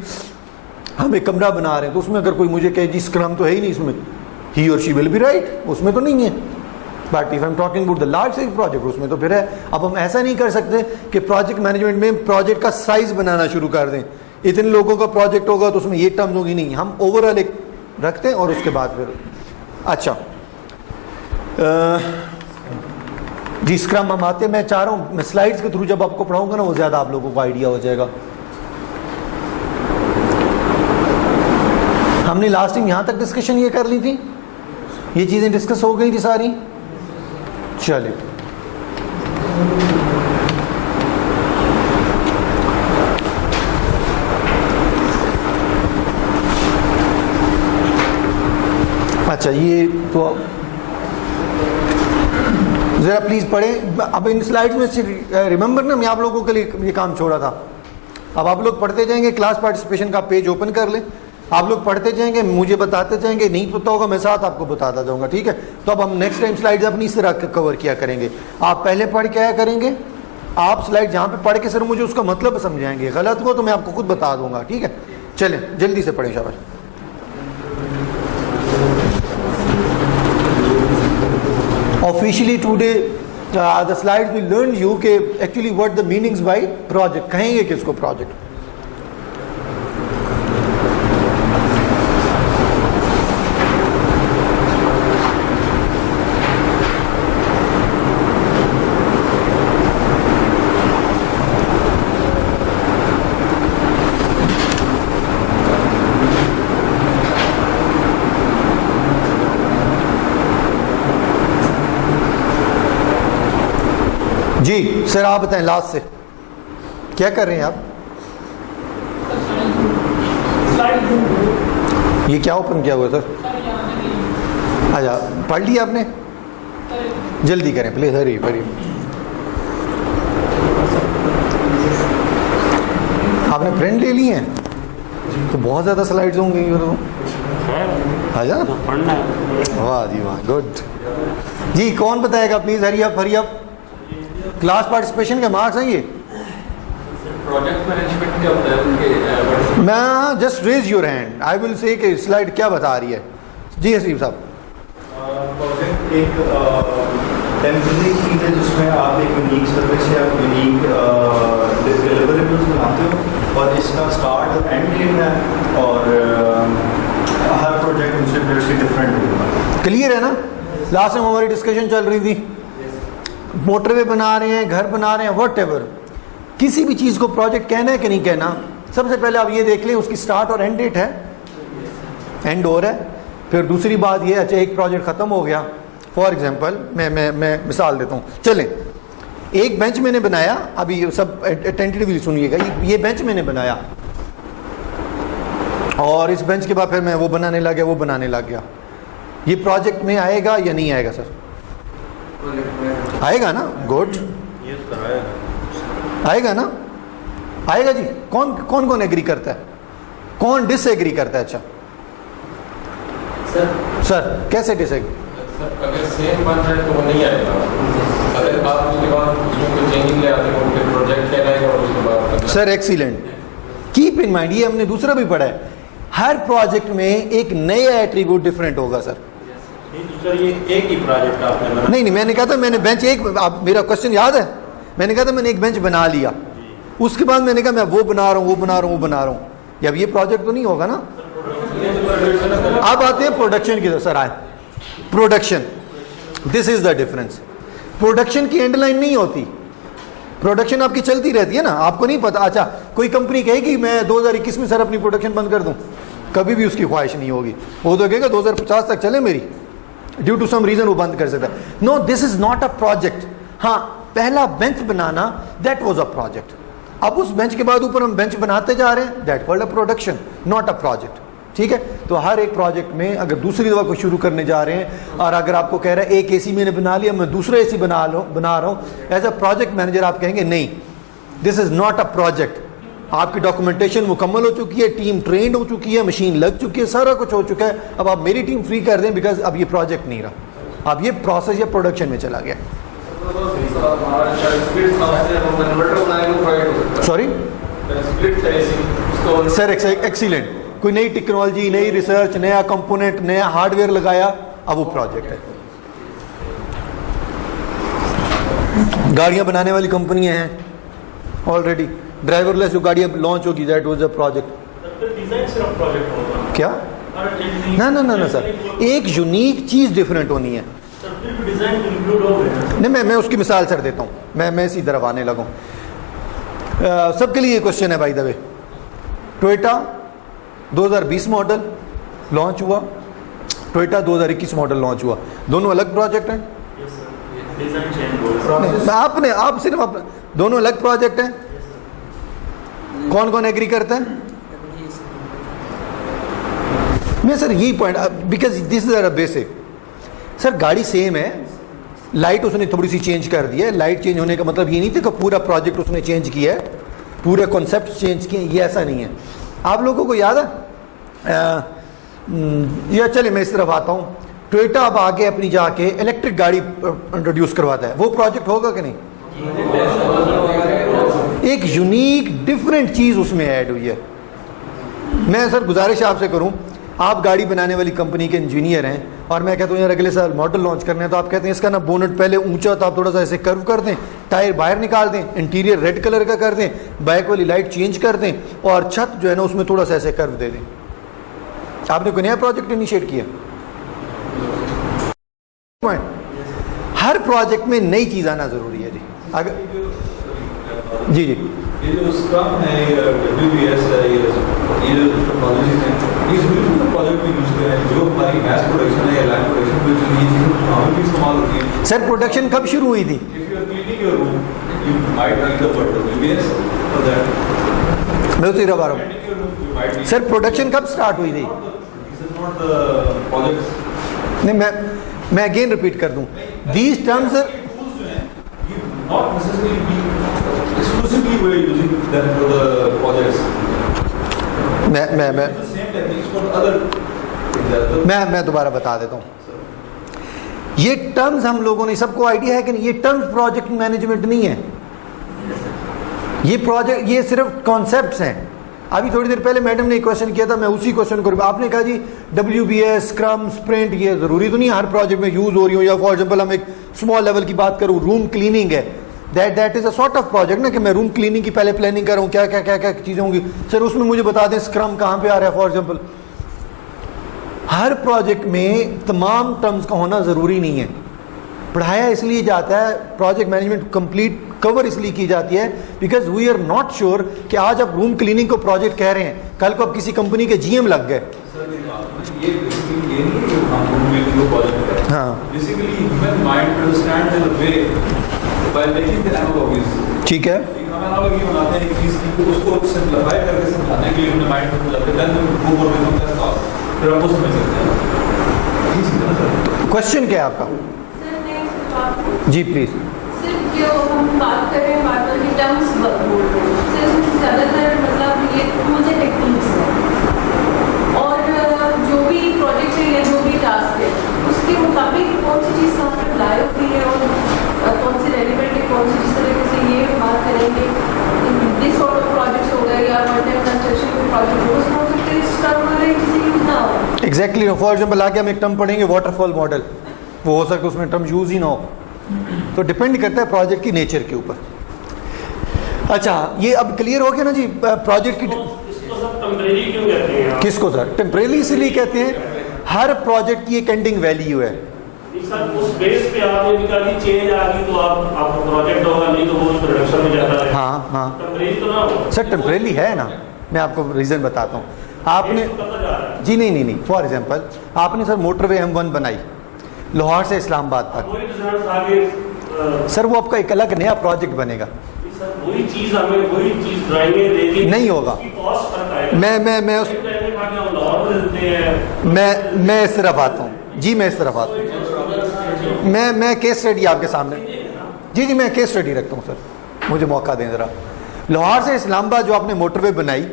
हम एक कमरा बना रहे हैं, तो उसमें अगर कोई मुझे कहे जी स्क्रम तो है ही नहीं इसमें, ही और शी विल बी राइट, उसमें तो नहीं है। But if I am talking about the large size project, उसमें तो फिर है। अब हम ऐसा नहीं कर सकते कि प्रोजेक्ट मैनेजमेंट में प्रोजेक्ट का साइज बनाना शुरू कर दें, इतने लोगों का प्रोजेक्ट होगा तो उसमें ये टर्म्स होगी, नहीं, हम ओवरऑल एक रखते हैं और उसके बाद फिर अच्छा जी स्क्रम हम आते, मैं चाह रहा हूँ मैं स्लाइड्स के थ्रू जब आपको पढ़ाऊंगा ना वो ज़्यादा आप लोगों को आइडिया हो जाएगा। हमने लास्ट टाइम यहाँ तक डिस्कशन ये कर ली थी, ये चीज़ें डिस्कस हो गई थी सारी। चलिए अच्छा, ये तो ज़रा प्लीज़ पढ़ें। अब इन स्लाइड्स में रिमेंबर ना, मैं आप लोगों के लिए ये काम छोड़ा था। अब आप लोग पढ़ते जाएंगे, क्लास पार्टिसिपेशन का पेज ओपन कर लें, आप लोग पढ़ते जाएंगे, मुझे बताते जाएंगे, नहीं पता होगा मैं साथ आपको बताता जाऊंगा, ठीक है। तो अब हम नेक्स्ट टाइम स्लाइड्स अपनी इस तरह कवर किया करेंगे। आप पहले पढ़ के आया करेंगे, आप स्लाइड जहाँ पे पढ़ के सर मुझे उसका मतलब समझाएंगे, गलत हो तो मैं आपको खुद बता दूंगा, ठीक है। चलें जल्दी से पढ़ें शाबाश। Officially today the slides will learn you के actually what the meanings by project, कहेंगे किसको project। जी सर आप बताएं लास्ट से क्या कर रहे हैं आप? ये क्या ओपन किया हुआ सर? अच्छा पढ़ लिया आपने? जल्दी करें प्लीज, हरी हरी। आपने प्रिंट ले लिए हैं तो बहुत ज़्यादा स्लाइड्स होंगी तो अच्छा पढ़ना है। वाह जी वाह, गुड जी। कौन बताएगा please, hurry up hurry up. Class participation के मार्क्स हैं ये। प्रोजेक्ट मैनेजमेंट क्या होता है उनके? मैं just raise your hand, I will say कि स्लाइड क्या बता रही है। जी हसीब साहब। प्रोजेक्ट एक टेम्परेरी चीज़ है जिसमें आप एक यूनिक सर्विस या यूनिक डिलीवरेबल्स बनाते हो और इसका स्टार्ट और एंड डेट है और हर प्रोजेक्ट उससे डिफरेंट होगा। क्लियर है ना? लास्ट टाइम हमारी डिस्कशन चल रही थी, मोटरवे बना रहे हैं, घर बना रहे हैं, व्हाटएवर, किसी भी चीज़ को प्रोजेक्ट कहना है कि नहीं कहना। सबसे पहले आप ये देख लें उसकी स्टार्ट और एंड डेट है, एंड और है। फिर दूसरी बात ये, अच्छा एक प्रोजेक्ट ख़त्म हो गया, फॉर एग्जांपल मैं मिसाल देता हूँ। चलें एक बेंच मैंने बनाया, अभी सब अटेंटिवली सुनिएगा, ये बेंच मैंने बनाया और इस बेंच के बाद फिर मैं वो बनाने लग गया, वो बनाने लग गया। ये प्रोजेक्ट में आएगा या नहीं आएगा सर? आएगा ना? गुड, आएगा ना? आएगा जी। कौन कौन कौन एग्री करता है, कौन डिसएग्री करता है? अच्छा सर कैसे डिसएग्री? सर अगर सेम बन रहा है तो वो नहीं आएगा, अगर आप उसके बाद उसमें कोई चेंजिंग ले आते हो फिर प्रोजेक्ट कहलाएगा और उसके बाद। Sir excellent, keep in mind, ये हमने दूसरा भी पढ़ा है, हर प्रोजेक्ट में एक नया एट्रीब्यूट डिफरेंट होगा सर। सर ये एक ही प्रोजेक्ट आपने बनाया? नहीं नहीं, मैंने कहा था मैंने बेंच एक, आप मेरा क्वेश्चन याद है? मैंने कहा था मैंने एक बेंच बना लिया, उसके बाद मैंने कहा मैं वो बना रहा हूँ, वो बना रहा हूँ, वो बना रहा हूँ। अब ये प्रोजेक्ट तो नहीं होगा ना। अब आते हैं प्रोडक्शन की तरफ। सर आए production, this is the difference. Production की एंड लाइन नहीं होती, प्रोडक्शन आपकी चलती रहती है ना, आपको नहीं पता। अच्छा कोई कंपनी कहेगी मैं 2021 में सर अपनी प्रोडक्शन बंद कर दूं, कभी भी उसकी ख्वाहिश नहीं होगी। वो तो कहेगा 2050 तक चले मेरी, ड्यू टू सम रीजन वो बंद कर सकता है। No, this is not a project. हाँ पहला बेंच बनाना दैट वाज अ प्रोजेक्ट, अब उस बेंच के बाद ऊपर हम बेंच बनाते जा रहे हैं, that called a production, not a project. ठीक है, तो हर एक प्रोजेक्ट में अगर दूसरी दफा को शुरू करने जा रहे हैं और अगर आपको कह रहा है एक एसी मैंने बना लिया, मैं दूसरा एसी बना रहा हूँ, एज अ प्रोजेक्ट मैनेजर आप कहेंगे नहीं, this is not a project. आपकी डॉक्यूमेंटेशन मुकम्मल हो चुकी है, टीम ट्रेंड हो चुकी है, मशीन लग चुकी है, सारा कुछ हो चुका है, अब आप मेरी टीम फ्री कर दें बिकॉज अब ये प्रोजेक्ट नहीं रहा, अब ये प्रोसेस या प्रोडक्शन में चला गया। सॉरी सर, एक्सीलेंट, कोई नई टेक्नोलॉजी, नई रिसर्च, नया कंपोनेंट, नया हार्डवेयर लगाया, अब वो प्रोजेक्ट है। गाड़ियां बनाने वाली कंपनियां हैं ऑलरेडी, ड्राइवरलेस जो गाड़ियां लॉन्च होगी, that was a project. Design सिर्फ प्रोजेक्ट होगा क्या? ना ना ना ना सर, एक यूनिक चीज डिफरेंट होनी है। सर फिर भी डिजाइन इंक्लूड हो गए। नहीं, मैं उसकी मिसाल सर देता हूँ, मैं इसी तरफ आने लगूँ। सबके लिए ये क्वेश्चन है by the way. Toyota 2020 model launch हुआ, टोयोटा 2021 मॉडल लॉन्च हुआ, दोनों अलग प्रोजेक्ट हैं। डिजाइन चेंज हो नहीं, आप सिर्फ दोनों अलग प्रोजेक्ट हैं। कौन कौन एग्री करता है? मैं सर यही point, because this is basic. Sir गाड़ी सेम है, लाइट उसने थोड़ी सी चेंज कर दी है। लाइट चेंज होने का मतलब ये नहीं था कि पूरा प्रोजेक्ट उसने चेंज किया है, पूरे कॉन्सेप्ट चेंज किए, ये ऐसा नहीं है। आप लोगों को याद है या चले मैं इस तरफ आता हूँ, टोयोटा अब आगे अपनी जाके इलेक्ट्रिक गाड़ी इंट्रोड्यूस करवाता है, वो प्रोजेक्ट होगा कि नहीं? एक यूनिक डिफरेंट चीज उसमें ऐड हुई है। मैं सर गुजारिश आपसे करूं, आप गाड़ी बनाने वाली कंपनी के इंजीनियर हैं और मैं कहता हूँ यार अगले साल मॉडल लॉन्च करने हैं, तो आप कहते हैं इसका ना बोनट पहले ऊंचा, तो आप थोड़ा सा ऐसे कर्व कर दें, टायर बाहर निकाल दें, इंटीरियर रेड कलर का कर दें, बैक वाली लाइट चेंज कर दें और छत जो है ना उसमें थोड़ा सा ऐसे कर्व दे दें। आपने कोई नया प्रोजेक्ट इनिशिएट किया? हर प्रोजेक्ट में नई चीज आना जरूरी है जी। अगर जी ये जो स्क्रम है, WBS है, ये जो टेक्नोलॉजी है, इस बिल्कुल प्रोजेक्ट में यूज करें जो हमारी मैस प्रोडक्शन है या लैंड प्रोडक्शन में जो ये चीज़ें हमें भी इस्तेमाल होती है। सर प्रोडक्शन कब शुरू हुई थी? If you are cleaning your room, you might need the word WBS for that. मैं उसी रहा हूँ Cleaning your room, you might need. Sir, production कब स्टार्ट हुई थी? This is not the projects. नहीं, मैं अगेन रिपीट कर दूं, दीज टर्म्स Tools जो हैं, you not necessarily be exclusively we are using them for the projects. मैं The same techniques for other things. मैं दोबारा बता देता हूँ। ये टर्म्स हम लोगों ने, सबको आइडिया है कि नहीं, ये टर्म्स प्रोजेक्ट मैनेजमेंट नहीं है। ये प्रोजेक्ट, ये सिर्फ कॉन्सेप्ट्स हैं। अभी थोड़ी देर पहले मैडम ने एक क्वेश्चन किया था, मैं उसी क्वेश्चन को, आपने कहा जी WBS, स्क्रम, स्प्रिंट, ये जरूरी तो नहीं हर प्रोजेक्ट में यूज हो रही हो। या फॉर एग्जांपल हम एक स्मॉल लेवल की बात करूँ, रूम क्लीनिंग है, that is a sort of project ना, कि मैं रूम क्लीनिंग की पहले प्लानिंग कर रहा हूँ, क्या क्या क्या क्या चीजें होंगी। सर उसमें मुझे बता दें स्क्रम कहाँ पे आ रहा है फॉर एग्जाम्पल। हर प्रोजेक्ट में तमाम टर्म्स का होना जरूरी नहीं है। पढ़ाया इसलिए जाता है, प्रोजेक्ट मैनेजमेंट कंप्लीट कवर इसलिए की जाती है because we are not sure कि आज आप रूम क्लीनिंग को प्रोजेक्ट कह रहे हैं, कल को आप किसी कंपनी के GM लग गए। ये बेसिकली ये नहीं है कि हम रूम क्लीनिंग को प्रोजेक्ट करें। हाँ, basically human mind understand in a way by making the analogies. ठीक है, एक हम एनालॉजी बनाते हैं एक चीज की, तो उसको सिंपलीफाई करके समझाने के लिए अपने माइंड में जाते हैं, देन वो बोल रहे हैं का फिर आप वो समझ सकते हैं। ये चीज है ना सर। क्वेश्चन क्या है आपका? सर नेक्स्ट जवाब जी प्लीज। सिर्फ जो हम बात कर रहे हैं बातों की टर्म्स बोल रहे हैं, सर इसमें ज़्यादातर मतलब ये टूल्स एंड टेक्निक्स हैं और जो भी प्रोजेक्ट है या जो भी टास्क है उसके मुताबिक कौन सी चीज़ कहाँ पर अप्लाई होती है और कौन सी रेलिवेंट है, कौन सी जिस तरीके से ये बात करेंगे दिस सॉर्ट ऑफ प्रोजेक्ट्स हो गए या वन टाइम कंस्ट्रक्शन के प्रोजेक्ट हो उसमें हो सकते हैं इस टर्म वाले किसी यूज ना हो। एग्जैक्टली, फॉर एग्जाम्पल आगे हम एक टर्म पढ़ेंगे वाटरफॉल मॉडल, वो हो सकता है उसमें टर्म यूज ही ना हो, तो डिपेंड करता है प्रोजेक्ट की नेचर के ऊपर। अच्छा, ये अब क्लियर हो गया ना जी प्रोजेक्ट की। इसको सब टेम्परेरी क्यों कहते हैं? किसको सर? टेम्परेरी इसलिए कहते हैं, हर प्रोजेक्ट की एक एंडिंग वैल्यू है। सर उस बेस पे आपने भी कहा चेंज आ गई तो आप प्रोजेक्ट होगा, नहीं तो वो प्रोडक्शन में जाता है। हाँ हाँ टेम्परेरी तो ना हो सर, टेम्परेरी है ना, मैं आपको रीजन बताता हूँ। आपने जी नहीं, फॉर एग्जाम्पल आपने सर मोटरवे M1 बनाई लाहौर से इस्लामाबाद तक, वही डिजाइन आगे सर वो आपका एक अलग नया प्रोजेक्ट बनेगा। सर वही चीज हमें वही चीज ड्राइंगें देगी, नहीं होगा। उसकी कॉस्ट फर्क आएगा। मैं उस मैं इस तरफ आता हूँ जी, मैं इस तरफ आता हूँ। मैं केस स्टडी आपके सामने, जी मैं केस स्टडी रखता हूँ सर, मुझे मौका दें ज़रा। लाहौर से इस्लामाबाद जो आपने मोटरवे बनाई,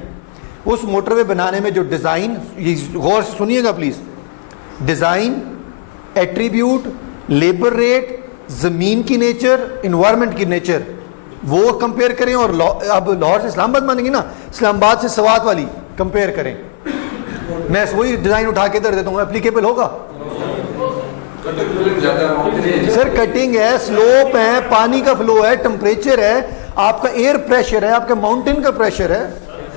उस मोटरवे बनाने में जो डिज़ाइन, गौर से सुनिएगा please, design, attribute, labour rate, ज़मीन की नेचर, इन्वायरमेंट की नेचर, वो कंपेयर करें और अब लाहौर से इस्लामाबाद बनेंगे ना, इस्लामाबाद से सवात वाली कंपेयर करें। मैं वही डिज़ाइन उठा के इधर देता हूँ, एप्लीकेबल होगा सर? कटिंग है, स्लोप है, पानी का फ्लो है, टेम्परेचर है, आपका एयर प्रेशर है, आपका माउंटेन का प्रेशर है।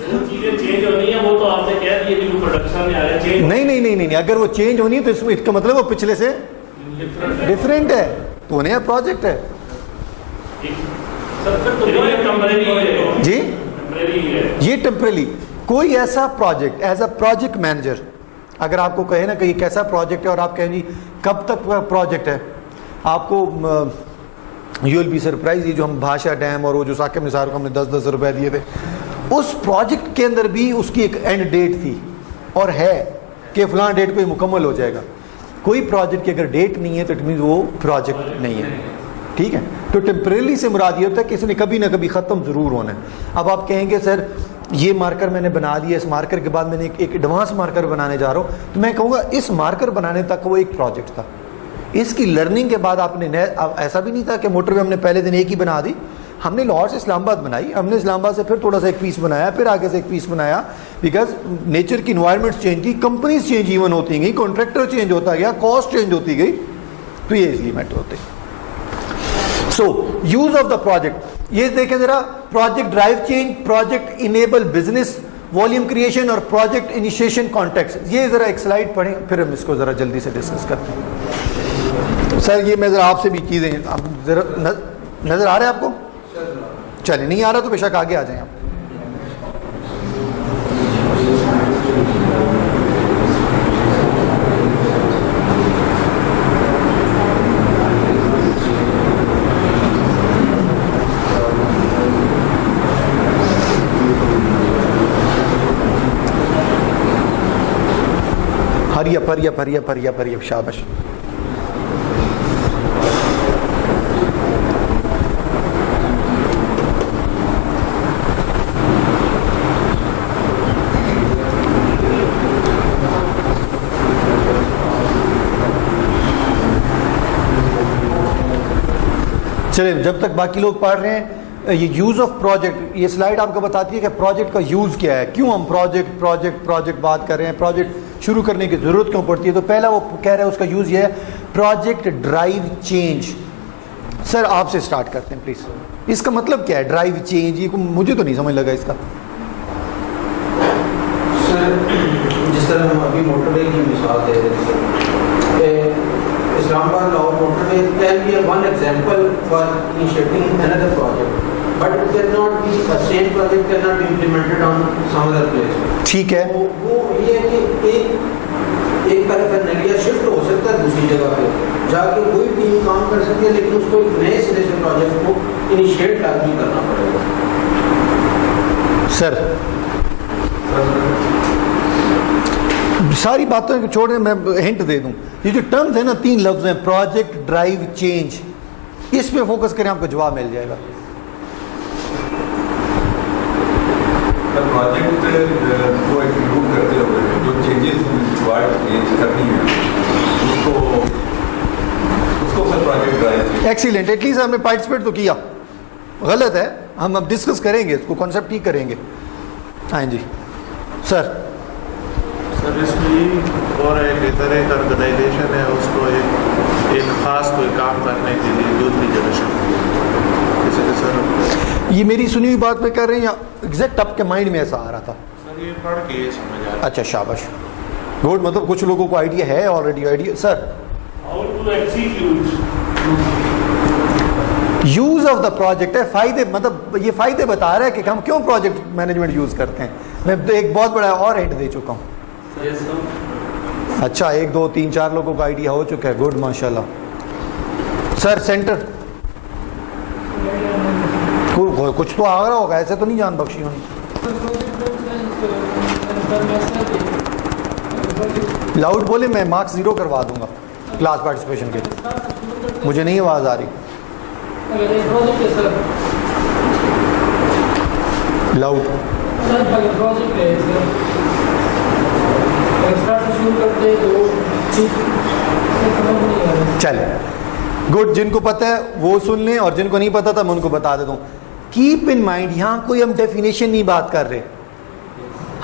चीजें चेंज होनी है, वो तो आपने कह दिया कि प्रोडक्शन में आ रहा है चेंज। नहीं, अगर वो चेंज होनी है तो इसका मतलब वो पिछले से डिफरेंट है, तो नया प्रोजेक्ट है जी। ये टेम्परेरी, कोई ऐसा project as a project manager अगर आपको कहे ना कि ये कैसा प्रोजेक्ट है और आप कहें जी कब तक प्रोजेक्ट है, आपको यू विल बी सरप्राइज। ये जो हम भाषा डैम और वो जो साकिब निसार को हमने 10-10 रुपए दिए थे, उस प्रोजेक्ट के अंदर भी उसकी एक एंड डेट थी और है कि फलां डेट को ये मुकम्मल हो जाएगा। कोई प्रोजेक्ट की अगर डेट नहीं है तो इट मीन्स वो प्रोजेक्ट नहीं है, ठीक है। तो टेम्परेरी से मुराद ये होता है कि इसने कभी ना कभी ख़त्म ज़रूर होना है। अब आप कहेंगे सर ये मार्कर मैंने बना दिया, इस मार्कर के बाद मैंने एक एडवांस मार्कर बनाने जा रहा हूँ, तो मैं कहूँगा इस मार्कर बनाने तक वो एक प्रोजेक्ट था। इसकी लर्निंग के बाद आपने ऐसा भी नहीं था कि मोटरवे हमने पहले दिन एक ही बना दी, हमने लाहौर से इस्लामाबाद बनाई, हमने इस्लामाबाद से फिर थोड़ा सा एक पीस बनाया, फिर आगे से एक पीस बनाया, बिकॉज नेचर की इन्वायरमेंट चेंज की, कंपनीज चेंज इवन होती गई, कॉन्ट्रैक्टर चेंज होता गया, कॉस्ट चेंज होती गई, तो ये इसलिए मैटर होते हैं। सो यूज ऑफ द प्रोजेक्ट, ये देखें जरा, project drive change, project enable business volume creation और प्रोजेक्ट इनिशिएशन कॉन्टेक्स्ट। ये जरा एक स्लाइड पढ़ें फिर हम इसको जरा जल्दी से डिस्कस करते हैं। सर ये मैं जरा आपसे भी चीजें आप जरा नजर आ रहे हैं आपको? चलिए, नहीं आ रहा तो बेशक आगे आ जाएं आप। हरिया शाबाश। चलिए, जब तक बाकी लोग पढ़ रहे हैं, ये यूज ऑफ प्रोजेक्ट, ये स्लाइड आपको बताती है कि प्रोजेक्ट का यूज क्या है, क्यों हम प्रोजेक्ट बात कर रहे हैं, प्रोजेक्ट शुरू करने की जरूरत क्यों पड़ती है। तो पहला वो कह रहा है उसका यूज ये है, प्रोजेक्ट ड्राइव चेंज। सर आपसे स्टार्ट करते हैं प्लीज, इसका मतलब क्या है ड्राइव चेंज? ये मुझे तो नहीं समझ लगा इसका। सर जिस तरह हम अभी मोटरवे की मिसाल दे रहे थे, Islamabad Lahore motorway can be one example for initiating another project, but it can not be the same project can not be implemented on some other place. ठीक है, वो ये है कि एक तरह का नलिया शिफ्ट हो सकता है दूसरी जगह पे जाके, कोई टीम काम कर सकती है, लेकिन उसको एक नए सिरे से प्रोजेक्ट को इनिशिएट लाजमी करना पड़ेगा। सर सारी बातों को छोड़, मैं हिंट दे दूं, ये जो टर्म्स है ना, 3 लफ्ज हैं, प्रोजेक्ट ड्राइव चेंज, इस पे फोकस करें आपको जवाब मिल जाएगा। प्रोजेक्ट को एग्जीक्यूट करते हुए जो चेंजेस करनी है उसको sir project drive. Excellent, at least हमने पार्टिसिपेट तो किया। गलत है, हम अब डिस्कस करेंगे इसको, कॉन्सेप्ट ही करेंगे। हाँ जी सर। सर इसमें और एक तरह का ऑर्गेनाइजेशन है, उसको एक खास कोई काम करने के लिए दूसरी जगह जैसे कि सर ये मेरी सुनी हुई बात पे कर रहे हैं या एग्जैक्ट आपके माइंड में ऐसा आ रहा था? सर ये पढ़ के ये समझ आ रहा है। अच्छा शाबाश, गुड, मतलब कुछ लोगों को आइडिया है already. Idea sir, use of the project है, फायदे, मतलब ये फायदे बता रहा है कि हम क्यों प्रोजेक्ट मैनेजमेंट यूज करते हैं। मैं तो एक बहुत बड़ा और हिंट दे चुका हूँ। अच्छा, 1 2 3 4 लोगों का आइडिया हो चुका है, गुड माशाल्लाह। सर सेंटर कुछ तो आ रहा होगा, ऐसे तो नहीं जान बख्शी होनी। लाउड बोले, मैं मार्क्स 0 करवा दूंगा क्लास पार्टिसिपेशन के। मुझे नहीं आवाज आ रही, लाउड। चले, गुड, जिनको पता है वो सुन लें और जिनको नहीं पता था मैं उनको बता देता हूँ। कीप इन माइंड, यहाँ कोई हम डेफिनेशन नहीं बात कर रहे,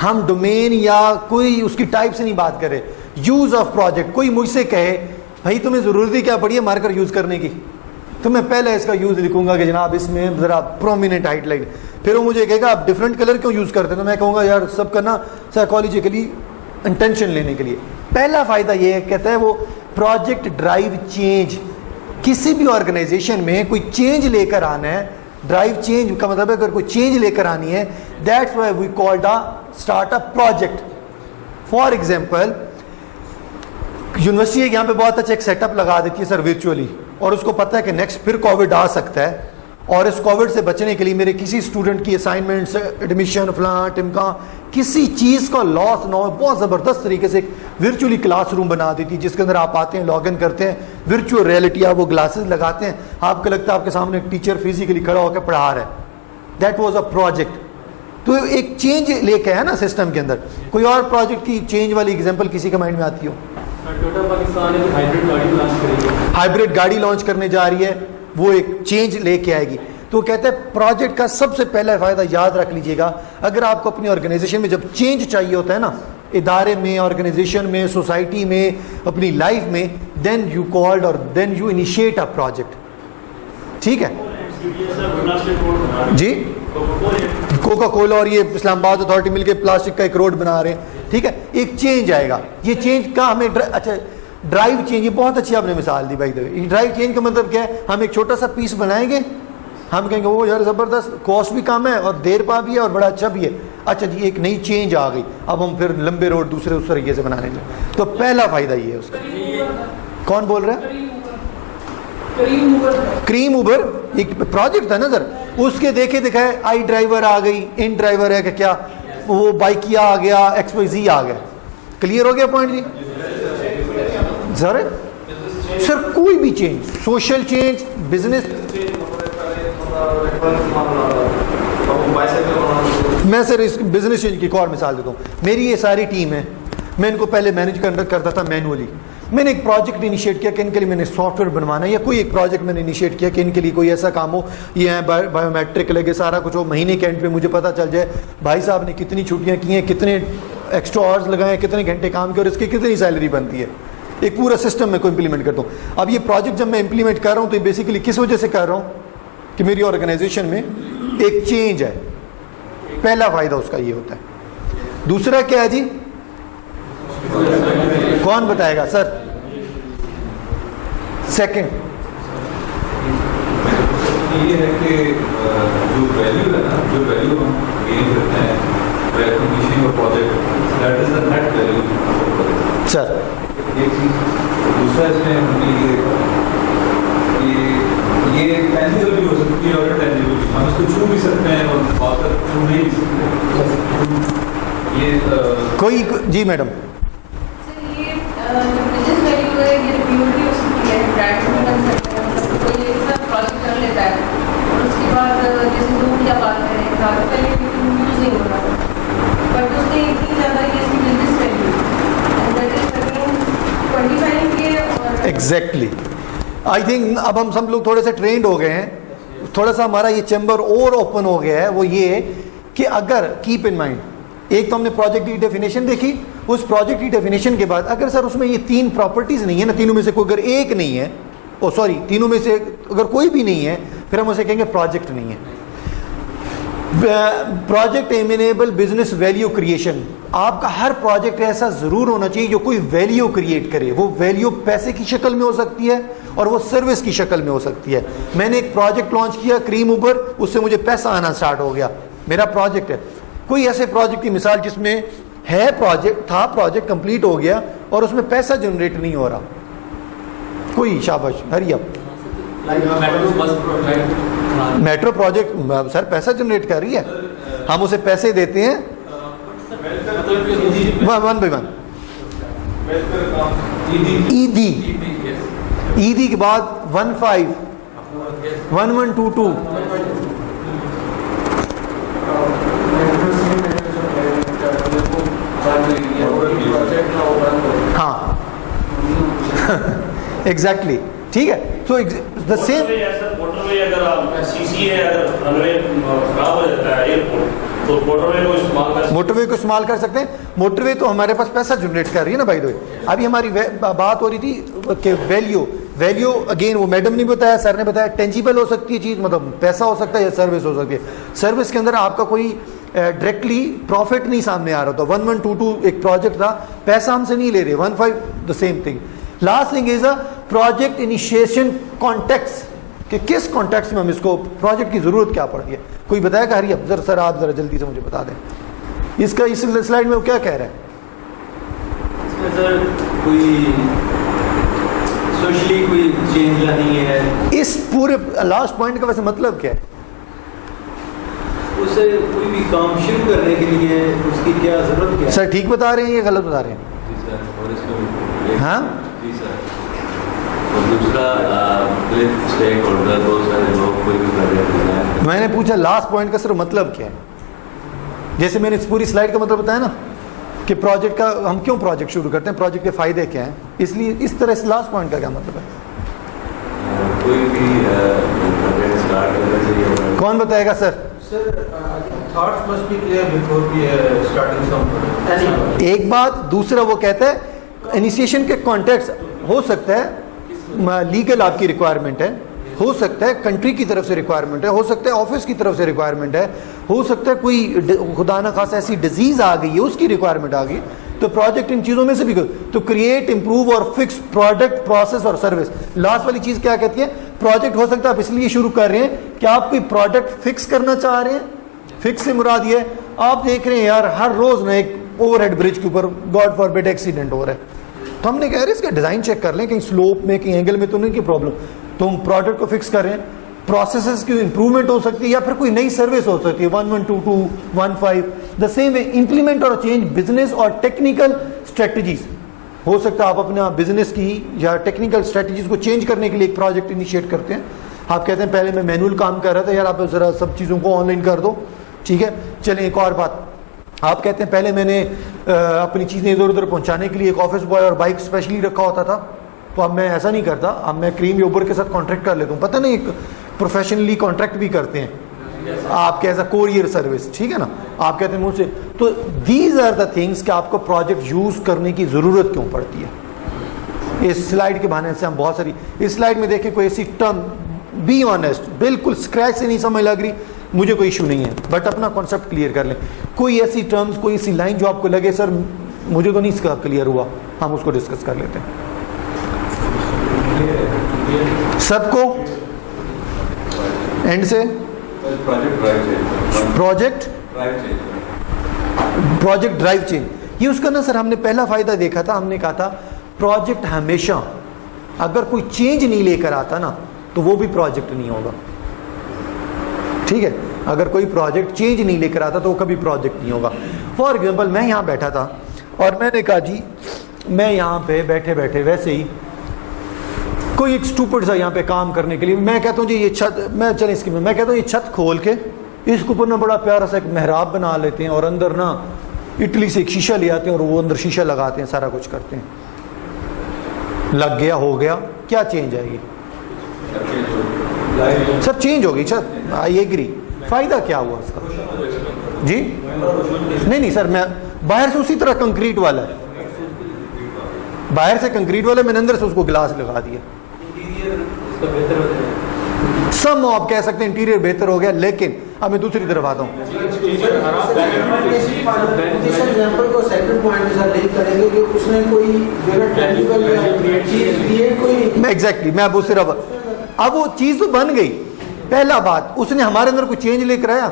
हम डोमेन या कोई उसकी टाइप से नहीं बात कर रहे। यूज ऑफ प्रोजेक्ट, कोई मुझसे कहे भाई तुम्हें जरूरत ही क्या पड़ी है मार्कर यूज करने की, तो मैं पहले इसका यूज लिखूंगा कि जनाब इसमें जरा प्रोमिनेंट हाइटलाइट, फिर वो मुझे कहेगा आप डिफरेंट कलर क्यों यूज करते हैं, तो मैं कहूँगा यार सबका ना साइकोलॉजिकली इंटेंशन लेने के लिए। पहला फ़ायदा ये है, कहता है वो प्रोजेक्ट ड्राइव चेंज। किसी भी ऑर्गेनाइजेशन में कोई चेंज लेकर आना है, ड्राइव चेंज का मतलब है अगर कोई चेंज लेकर आनी है, that's why we called a startup project. For example university यहाँ पे बहुत अच्छा एक सेटअप लगा देती है सर वर्चुअली, और उसको पता है कि नेक्स्ट फिर कोविड आ सकता है, और इस कोविड से बचने के लिए मेरे किसी स्टूडेंट की असाइनमेंट्स, एडमिशन, फलां टिमका, किसी चीज़ का लॉस ना हो, बहुत ज़बरदस्त तरीके से एक वर्चुअली क्लासरूम बना देती है, जिसके अंदर आप आते हैं, लॉगिन करते हैं, वर्चुअल रियलिटी, आप वो ग्लासेस लगाते हैं, आपको लगता है आपके सामने एक टीचर फिजिकली खड़ा होकर पढ़ा रहा है। That was a project. तो एक चेंज लेके है ना सिस्टम के अंदर। कोई और प्रोजेक्ट की चेंज वाली एग्जांपल किसी के माइंड में आती हो? टोयोटा पाकिस्तान एक हाइब्रिड गाड़ी लॉन्च करेगी, हाइब्रिड गाड़ी लॉन्च करने जा रही है, वो एक चेंज लेके आएगी। तो कहते हैं प्रोजेक्ट का सबसे पहला फायदा याद रख लीजिएगा, अगर आपको अपनी ऑर्गेनाइजेशन में जब चेंज चाहिए होता है ना, इदारे में, ऑर्गेनाइजेशन में, सोसाइटी में, अपनी लाइफ में, देन यू कॉल्ड और then you initiate a project. ठीक है जी। कोका कोला और ये इस्लामाबाद अथॉरिटी मिलकर प्लास्टिक का एक रोड बना रहे हैं। ठीक है, एक चेंज आएगा। ये चेंज का हमें अच्छा ड्राइव चेंज, ये बहुत अच्छी आपने मिसाल दी भाई। ड्राइव चेंज का मतलब क्या है? हम एक छोटा सा पीस बनाएंगे, हम कहेंगे वो यार ज़बरदस्त, कॉस्ट भी कम है और देर पा भी है और बड़ा अच्छा भी है। अच्छा जी, एक नई चेंज आ गई, अब हम फिर लंबे रोड दूसरे उस तरीके से बनाने लगे। तो पहला फायदा ये है उसका। कौन बोल रहा है? क्रीम उबर एक प्रोजेक्ट था ना सर, उसके देखे दिखाए आई ड्राइवर आ गई, इन ड्राइवर है कि क्या, वो बाइकिया आ गया, XYZ आ गया। क्लियर हो गया पॉइंट जी? सर कोई भी चेंज, सोशल चेंज, बिजनेस, मैं सर इस बिजनेस चेंज की एक और मिसाल देता हूँ। मेरी ये सारी टीम है, मैं इनको पहले मैनेज करता था मैनुअली। मैंने एक प्रोजेक्ट इनिशिएट किया कि इनके लिए मैंने सॉफ्टवेयर बनवाना है, या कोई एक प्रोजेक्ट मैंने इनिशिएट किया कि इनके लिए कोई ऐसा काम हो, ये है बायोमेट्रिक लगे, सारा कुछ हो, महीने के एंड पे मुझे पता चल जाए भाई साहब ने कितनी छुट्टियाँ की हैं, कितने एक्स्ट्रा आवर्स लगाए, कितने घंटे काम किए और इसकी कितनी सैलरी बनती है। एक पूरा सिस्टम मैं को इम्प्लीमेंट करता हूँ। अब ये प्रोजेक्ट जब मैं इम्प्लीमेंट कर रहा हूँ तो बेसिकली किस वजह से कर रहा हूँ कि मेरी ऑर्गेनाइजेशन में एक चेंज है। पहला फायदा उसका ये होता है। दूसरा क्या है जी, कौन बताएगा सर? सेकंड ये है कि जो वैल्यू है ना, जो वैल्यू हम गेन करते हैं recognition of project, that is the net value sir. एक चीज। दूसरा इसमें हमने ये टेंजिबल भी हो सकती है और टेंजिबल, हम इसको छू भी सकते हैं और बात कर छू नहीं भी सकते। ये कोई जी मैडम, ये बिजनेस वैल्यू है, ये रिव्यू भी उसकी है, ब्रांड भी बन सकता है। मतलब कोई एक साथ प्रोजेक्ट कर लेता है और उसके बाद जैसे लोग क्या बात करें, ज़्यादा पहले यूज़ नहीं हो रहा, बट उसने इतनी ज़्यादा ये इसकी business value that is again 25 के और एग्जैक्टली। आई थिंक अब हम सब लोग थोड़े से ट्रेंड हो गए हैं, थोड़ा सा हमारा ये चैम्बर और ओपन हो गया है। वो ये कि अगर कीप इन माइंड, एक तो हमने प्रोजेक्ट की डेफिनेशन देखी, उस प्रोजेक्ट की डेफिनेशन के बाद अगर सर उसमें ये तीन प्रॉपर्टीज नहीं है ना, तीनों में से कोई अगर एक नहीं है, ओ सॉरी तीनों में से अगर कोई भी नहीं है, फिर हम उसे कहेंगे प्रोजेक्ट नहीं है। Project amenable business value creation, आपका हर प्रोजेक्ट ऐसा जरूर होना चाहिए जो कोई वैल्यू क्रिएट करे। वो वैल्यू पैसे की शक्ल में हो सकती है और वो सर्विस की शक्ल में हो सकती है। मैंने एक प्रोजेक्ट लॉन्च किया क्रीम उबर, उससे मुझे पैसा आना स्टार्ट हो गया, मेरा प्रोजेक्ट है। कोई ऐसे प्रोजेक्ट की मिसाल जिसमें है प्रोजेक्ट था, प्रोजेक्ट कंप्लीट हो गया और उसमें पैसा जनरेट नहीं हो रहा, कोई शाबाश hurry up. Metro project sir पैसा जनरेट कर रही है, हम उसे पैसे देते हैं वन बाई वन। ईदी के बाद 15 1122 हाँ एग्जैक्टली ठीक है। तो द सेम मोटरवे अगर आप सीसी है, अगर रनवे खराब हो जाता है एयरपोर्ट, तो मोटरवे को इस्तेमाल कर सकते हैं। मोटरवे तो हमारे पास पैसा जनरेट कर रही है ना भाई। दो अभी हमारी बात हो रही थी कि वैल्यू वैल्यू अगेन वो मैडम ने बताया, सर ने बताया, टेंजिबल हो सकती है चीज़, मतलब पैसा हो सकता है या सर्विस हो सकती है। सर्विस के अंदर आपका कोई डायरेक्टली प्रॉफिट नहीं सामने आ रहा था। 1122 एक प्रोजेक्ट था, पैसा हमसे नहीं ले रहे। 15 the same thing. Last thing is a project initiation context, कि किस कॉन्टेक्स्ट में हम इसको प्रोजेक्ट की जरूरत क्या पड़ती है। कोई बताएगा? हरी अफजर सर आप जरा जल्दी से मुझे बता दें इसका, इस स्लाइड में वो क्या कह रहा है? इसमें सर कोई सोशली कोई चेंज लानी है। इस पूरे लास्ट पॉइंट का वैसे मतलब क्या है? उसे कोई भी काम शुरू करने के लिए उसकी क्या जरूरत क्या है? सर ठीक बता रहे हैं या गलत बता रहे हैं? जी सर, और इसमें हाँ जी सर, और दूसरा स्टेक होल्डर बहुत सारे लोग कोई भी प्रोजेक्ट बनाए। मैंने पूछा लास्ट पॉइंट का सिर्फ मतलब क्या है। जैसे मैंने इस पूरी स्लाइड का मतलब बताया ना कि प्रोजेक्ट का हम क्यों प्रोजेक्ट शुरू करते हैं, प्रोजेक्ट के फायदे क्या हैं, इसलिए इस तरह इस लास्ट पॉइंट का क्या मतलब है? कोई भी प्रोजेक्ट स्टार्ट करना चाहिए। कौन बताएगा sir? Sir, thoughts must be clear before we starting some. एक बात, दूसरा वो कहता है इनिशिएशन के कॉन्टेक्स्ट हो सकता है लीगल आपकी रिक्वायरमेंट है, हो सकता है कंट्री की तरफ से रिक्वायरमेंट है, हो सकता है ऑफिस की तरफ से रिक्वायरमेंट है, हो सकता है कोई खुदा ना खासा ऐसी डिजीज आ गई है उसकी रिक्वायरमेंट आ गई। तो प्रोजेक्ट इन चीजों में से भी तो क्रिएट, इंप्रूव और फिक्स प्रोडक्ट, प्रोसेस और सर्विस। लास्ट वाली चीज क्या कहती है? प्रोजेक्ट हो सकता है आप इसलिए शुरू कर रहे हैं कि आप कोई प्रोडक्ट फिक्स करना चाह रहे हैं। फिक्स से मुराद ये है आप देख रहे हैं यार हर रोज ना एक ओवरहेड ब्रिज के ऊपर गॉड फॉरबिड एक्सीडेंट हो रहा है, तो हमने कह रहे इसका डिजाइन चेक कर लें कहीं स्लोप में कहीं एंगल में तो नहीं की प्रॉब्लम, तो हम प्रोडक्ट को फिक्स कर रहे हैं। प्रोसेसेस की इंप्रूवमेंट हो सकती है या फिर कोई नई सर्विस हो सकती है 1122 15। द सेम वे इंप्लीमेंट और चेंज बिजनेस और टेक्निकल स्ट्रेटजीज। हो सकता है आप अपना बिजनेस की या टेक्निकल स्ट्रेटजीज को चेंज करने के लिए एक प्रोजेक्ट इनिशिएट करते हैं। आप कहते हैं पहले मैं मैनुअल काम कर रहा था, यार आप जरा सब चीज़ों को ऑनलाइन कर दो, ठीक है। चलें एक और बात, आप कहते हैं पहले मैंने अपनी चीज़ें इधर उधर पहुंचाने के लिए एक ऑफिस बॉय और बाइक स्पेशली रखा होता था, तो अब मैं ऐसा नहीं करता, अब मैं क्रीम या उबर के साथ कॉन्ट्रैक्ट कर लेता हूँ। पता नहीं एक प्रोफेशनली कॉन्ट्रैक्ट भी करते हैं आप कैसा कोरियर सर्विस, ठीक है ना। आप कहते हैं मुझसे, तो दीज आर द थिंग्स कि आपको प्रोजेक्ट यूज करने की जरूरत क्यों पड़ती है। इस स्लाइड के बहाने से हम बहुत सारी, इस स्लाइड में देखें कोई ऐसी टर्म, बी ऑनेस्ट, बिल्कुल स्क्रैच से नहीं समझ लग रही, मुझे कोई इशू नहीं है, बट अपना कॉन्सेप्ट क्लियर कर लें। कोई ऐसी टर्म्स, कोई ऐसी लाइन जो आपको लगे सर मुझे तो नहीं इसका क्लियर हुआ, हम उसको डिस्कस कर लेते हैं। सबको एंड से प्रोजेक्ट ड्राइव चेंज, ये उसका ना सर हमने पहला फायदा देखा था, हमने कहा था प्रोजेक्ट हमेशा अगर कोई चेंज नहीं लेकर आता ना तो वो भी प्रोजेक्ट नहीं होगा, ठीक है। अगर कोई प्रोजेक्ट चेंज नहीं लेकर आता तो वो कभी प्रोजेक्ट नहीं होगा। फॉर एग्जांपल मैं यहाँ बैठा था और मैंने कहा जी मैं यहाँ पे बैठे बैठे वैसे ही कोई एक स्टूपिड सा यहाँ पे काम करने के लिए, मैं कहता हूँ जी ये छत, मैं चले इसकी मैं कहता हूँ ये छत खोल के इसके ऊपर ना बड़ा प्यारा सा एक मेहराब बना लेते हैं और अंदर ना इटली से एक शीशा ले आते हैं और वो अंदर शीशा लगाते हैं, सारा कुछ करते हैं, लग गया हो गया, क्या चेंज आएगी सर? चेंज होगी छत, आई एग्री। फायदा क्या हुआ उसका जी? नहीं सर, मैं बाहर से उसी तरह कंक्रीट वाला है, बाहर से कंक्रीट वाला, मैंने अंदर से उसको ग्लास लगा दिया। सम आप कह सकते हैं इंटीरियर बेहतर हो गया, लेकिन अब मैं दूसरी तरफ आता हूँ। जिस एग्जांपल को सेकंड पॉइंट के साथ लिंक करेंगे कि उसने कोई टेक्निकल चीज क्रिएट कोई, मैं एग्जैक्टली मैं अब उस तरफ, अब वो चीज तो बन गई, पहला बात उसने हमारे अंदर कोई चेंज लेकर आया,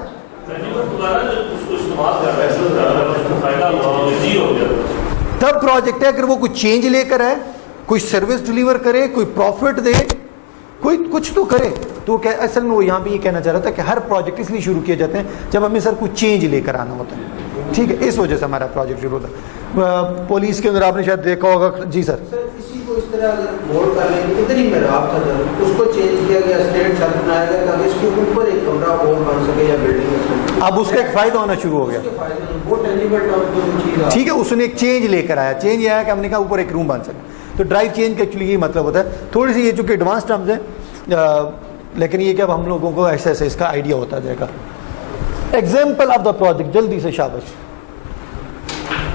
तब प्रोजेक्ट है। अगर वो कोई चेंज लेकर आए, कोई सर्विस डिलीवर करे, कोई प्रॉफिट दे, कोई कुछ तो करे, तो क्या असल में वो यहाँ पे ये कहना चाह रहा था कि हर प्रोजेक्ट इसलिए शुरू किए जाते हैं जब हमें सर कोई चेंज लेकर आना होता है, ठीक है। इस वजह से हमारा प्रोजेक्ट शुरू होता है। पुलिस के अंदर आपने शायद देखा होगा जी सर, इसी को इस तरह अगर मोड़ कर लेंगे, इधर ही मेरा आप था, उसको चेंज किया गया, स्टेट छत बनाया गया ताकि इसके ऊपर एक कमरा और बन सके या बिल्डिंग, अब उसका एक फायदा होना शुरू हो गया, वो टेक्निकल चीज, ठीक है। उसने एक चेंज लेकर आया, चेंज ये आया कि हमने कहा ऊपर एक रूम बन सके, तो ड्राइव चेंज का एक्चुअली ये मतलब होता है। थोड़ी सी ये चूंकि एडवांस टर्म्स है, लेकिन ये क्या हम लोगों को ऐसे ऐसे इसका आइडिया होता जाएगा। एग्जाम्पल ऑफ द प्रोजेक्ट, जल्दी से शाबाश।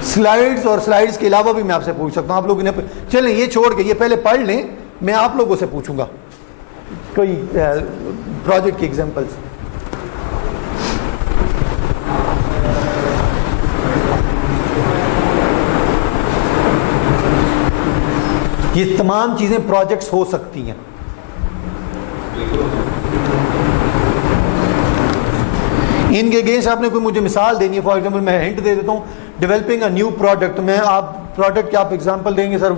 स्लाइड्स और स्लाइड्स के अलावा भी मैं आपसे पूछ सकता हूँ, आप लोग इन्हें चलें ये छोड़ के ये पहले पढ़ लें, मैं आप लोगों से पूछूंगा कोई प्रोजेक्ट की एग्जांपल्स। ये तमाम चीजें प्रोजेक्ट्स हो सकती हैं। इनके अगेंस्ट आपने कोई मुझे मिसाल देनी है, फॉर एग्जांपल मैं हिंट दे देता हूँ, डेवलपिंग अ न्यू प्रोडक्ट, मैं आप प्रोडक्ट की आप एग्जांपल देंगे सर,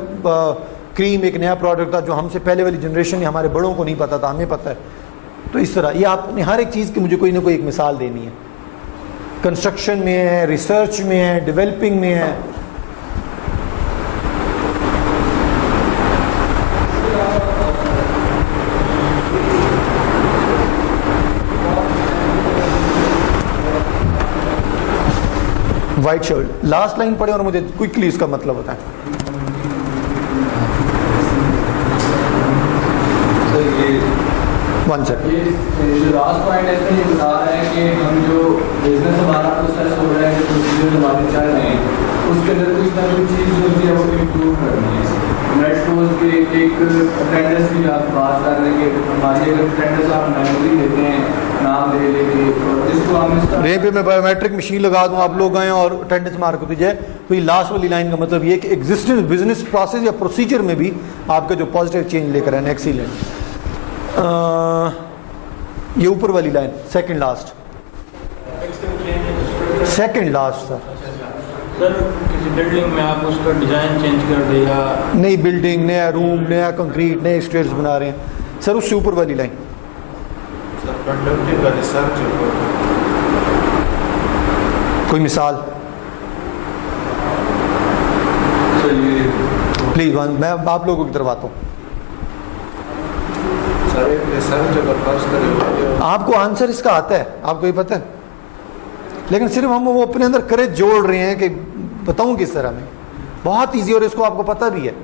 क्रीम एक नया प्रोडक्ट था जो हमसे पहले वाली जनरेशन या हमारे बड़ों को नहीं पता था, हमें पता है। तो इस तरह ये आपने हर एक चीज़ की मुझे कोई ना कोई एक मिसाल देनी है। कंस्ट्रक्शन में है, रिसर्च में है, डेवलपिंग में है। वाइट शर्ट, लास्ट लाइन पढ़े और मुझे क्विकली इसका मतलब बताएं। One second. ये जो लास्ट पॉइंट है इसमें ये बता रहा है कि हम जो बिजनेस हमारा प्रोसेस हो रहा है, जो प्रोसीजर हमारे चल रहे हैं, उसके अंदर कुछ ना कुछ चीज़ जो है वो इम्प्रूव करनी है। मैं सपोज कि एक अटेंडेंस की आप बात कर रहे हैं कि हमारी अगर अटेंडेंस आप मेमोरी देते हैं, नाम दे लेंगे, और जिसको हम इसका रें पे मैं बायोमेट्रिक मशीन लगा दूं, आप लोग आए और अटेंडेंस मार्क होती जाए, तो ये लास्ट वाली लाइन का मतलब ये कि एग्जिस्टिंग बिजनेस प्रोसेस या प्रोसीजर में भी आपका जो पॉजिटिव चेंज लेकर आए। एक्सीलेंट। ये ऊपर वाली line second last, second last sir किसी बिल्डिंग में आप उसका डिजाइन चेंज कर दे या नई बिल्डिंग, नया रूम, नया कंक्रीट, नए स्टेयर्स बना रहे हैं सर, उससे ऊपर वाली लाइन रिसर्च कोई मिसाल प्लीज वन, मैं आप लोगों की तरफ आता हूँ। सर एक रिसर्च अगर फर्स्ट करें, आपको आंसर इसका आता है, आपको ये पता है, लेकिन सिर्फ हम वो अपने अंदर करे जोड़ रहे हैं कि बताऊं किस तरह में। बहुत इजी और इसको आपको पता भी है।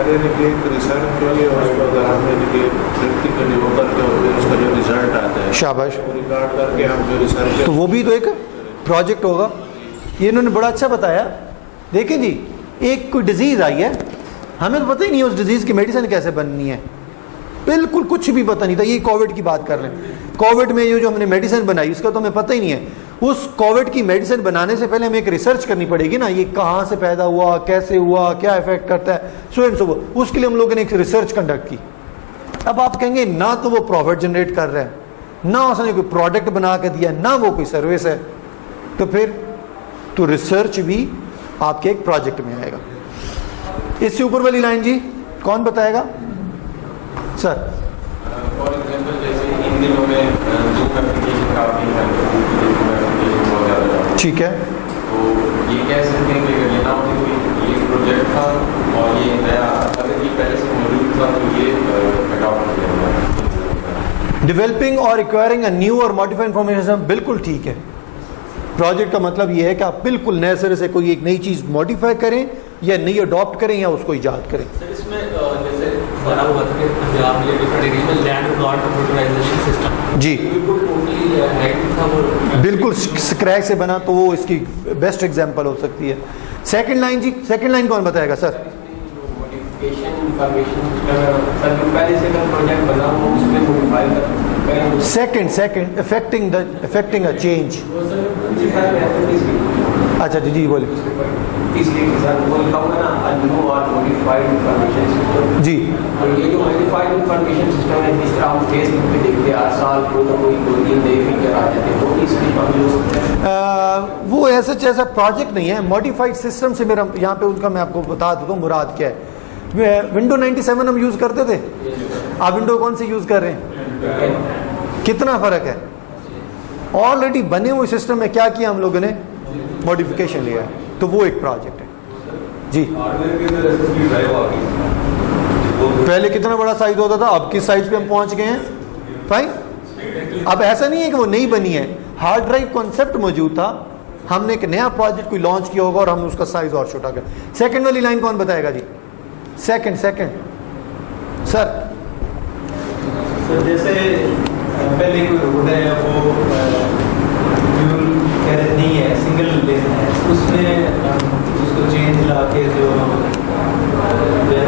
रिसर्च के लिए उसको अगर हमने प्रैक्टिकली वो करते हो फिर उसका जो रिजल्ट आता है शाबाश, वो रिकॉर्ड करके हम जो रिसर्च, तो वो भी तो एक प्रोजेक्ट होगा। ये इन्होंने बड़ा अच्छा बताया। देखिए जी, एक कोई डिजीज आई है, हमें तो पता ही नहीं है उस डिजीज की मेडिसिन कैसे बननी है, बिल्कुल कुछ भी पता नहीं था। ये कोविड की बात कर रहे हैं, कोविड में ये जो हमने मेडिसिन बनाई उसका तो हमें पता ही नहीं है। उस कोविड की मेडिसिन बनाने से पहले हमें एक रिसर्च करनी पड़ेगी ना, ये कहाँ से पैदा हुआ, कैसे हुआ, क्या इफेक्ट करता है, सो एंड सो। उसके लिए हम लोगों ने एक रिसर्च कंडक्ट की। अब आप कहेंगे ना तो वो प्रॉफिट जनरेट कर रहा है, ना उसने कोई प्रोडक्ट बना के दिया, ना वो कोई सर्विस है, तो फिर तो रिसर्च भी आपके एक प्रोजेक्ट में आएगा। इससे ऊपर वाली लाइन जी कौन बताएगा सर? फॉर एग्जांपल जैसे इन दिनों में जूम एप्लीकेशन काफ़ी है, बहुत ज़्यादा, ठीक है, तो ये कह सकते हैं कि अगर ये ना होती तो ये प्रोजेक्ट था और ये नया, अगर ये पहले से मौजूद था तो ये अडॉप्ट किया गया। डेवलपिंग और एक्वायरिंग अ न्यू और मॉडिफाइड इंफॉर्मेशन बिल्कुल ठीक है। प्रोजेक्ट का मतलब ये है कि आप बिल्कुल नए सिरे से कोई एक नई चीज़ मॉडिफाई करें या नई अडॉप्ट करें या उसको ईजाद करें। सर इसमें जैसे बना हुआ था कि पंजाब या डिफरेंट एरिया में लैंड रिकॉर्ड कंप्यूटराइजेशन सिस्टम जी बिल्कुल टोटली नेगेटिव था वो, बिल्कुल स्क्रैच से बना, तो वो इसकी बेस्ट एग्जांपल हो सकती है। सेकंड लाइन जी, सेकंड लाइन कौन बताएगा sir? Modification information system sir जो पहले से अगर प्रोजेक्ट बना हो उसमें मॉडिफाई करें। Second affecting a change. अच्छा जी जी बोलिए। इसलिए कि सर वो लिखा हुआ है ना, न्यू और मॉडिफाइड इंफॉर्मेशन सिस्टम जी, और ये जो मॉडिफाइड इंफॉर्मेशन सिस्टम है, जिस तरह हम फेसबुक पे देखते हैं हर साल कोई ना कोई 2-3 नए फीचर आ जाते हैं, वो इसलिए हम यूज करते हैं। वो ऐसा प्रोजेक्ट नहीं है। मॉडिफाइड सिस्टम से मेरा यहाँ पे उनका मैं आपको बता देता हूँ मुराद क्या है। विंडो 97 हम यूज़ करते थे, आप विंडो कौन सी यूज़ कर रहे हैं? कितना फ़र्क है? ऑलरेडी बने हुए सिस्टम में क्या किया हम लोगों ने? मॉडिफिकेशन लिया है, तो वो एक प्रोजेक्ट है जी। पहले कितना बड़ा साइज होता था, अब किस साइज पे हम पहुंच गए हैं? फाइन। अब ऐसा नहीं है कि वो नई बनी है, हार्ड ड्राइव कॉन्सेप्ट मौजूद था, हमने एक नया प्रोजेक्ट कोई लॉन्च किया होगा और हम उसका साइज और छोटा कर। सेकंड वाली लाइन कौन बताएगा जी? Second sir. सर जैसे पहले कोई रोड है वो फ्यूल कैरेज नहीं है, सिंगल लेन है, उसमें उसको चेंज ला के जो है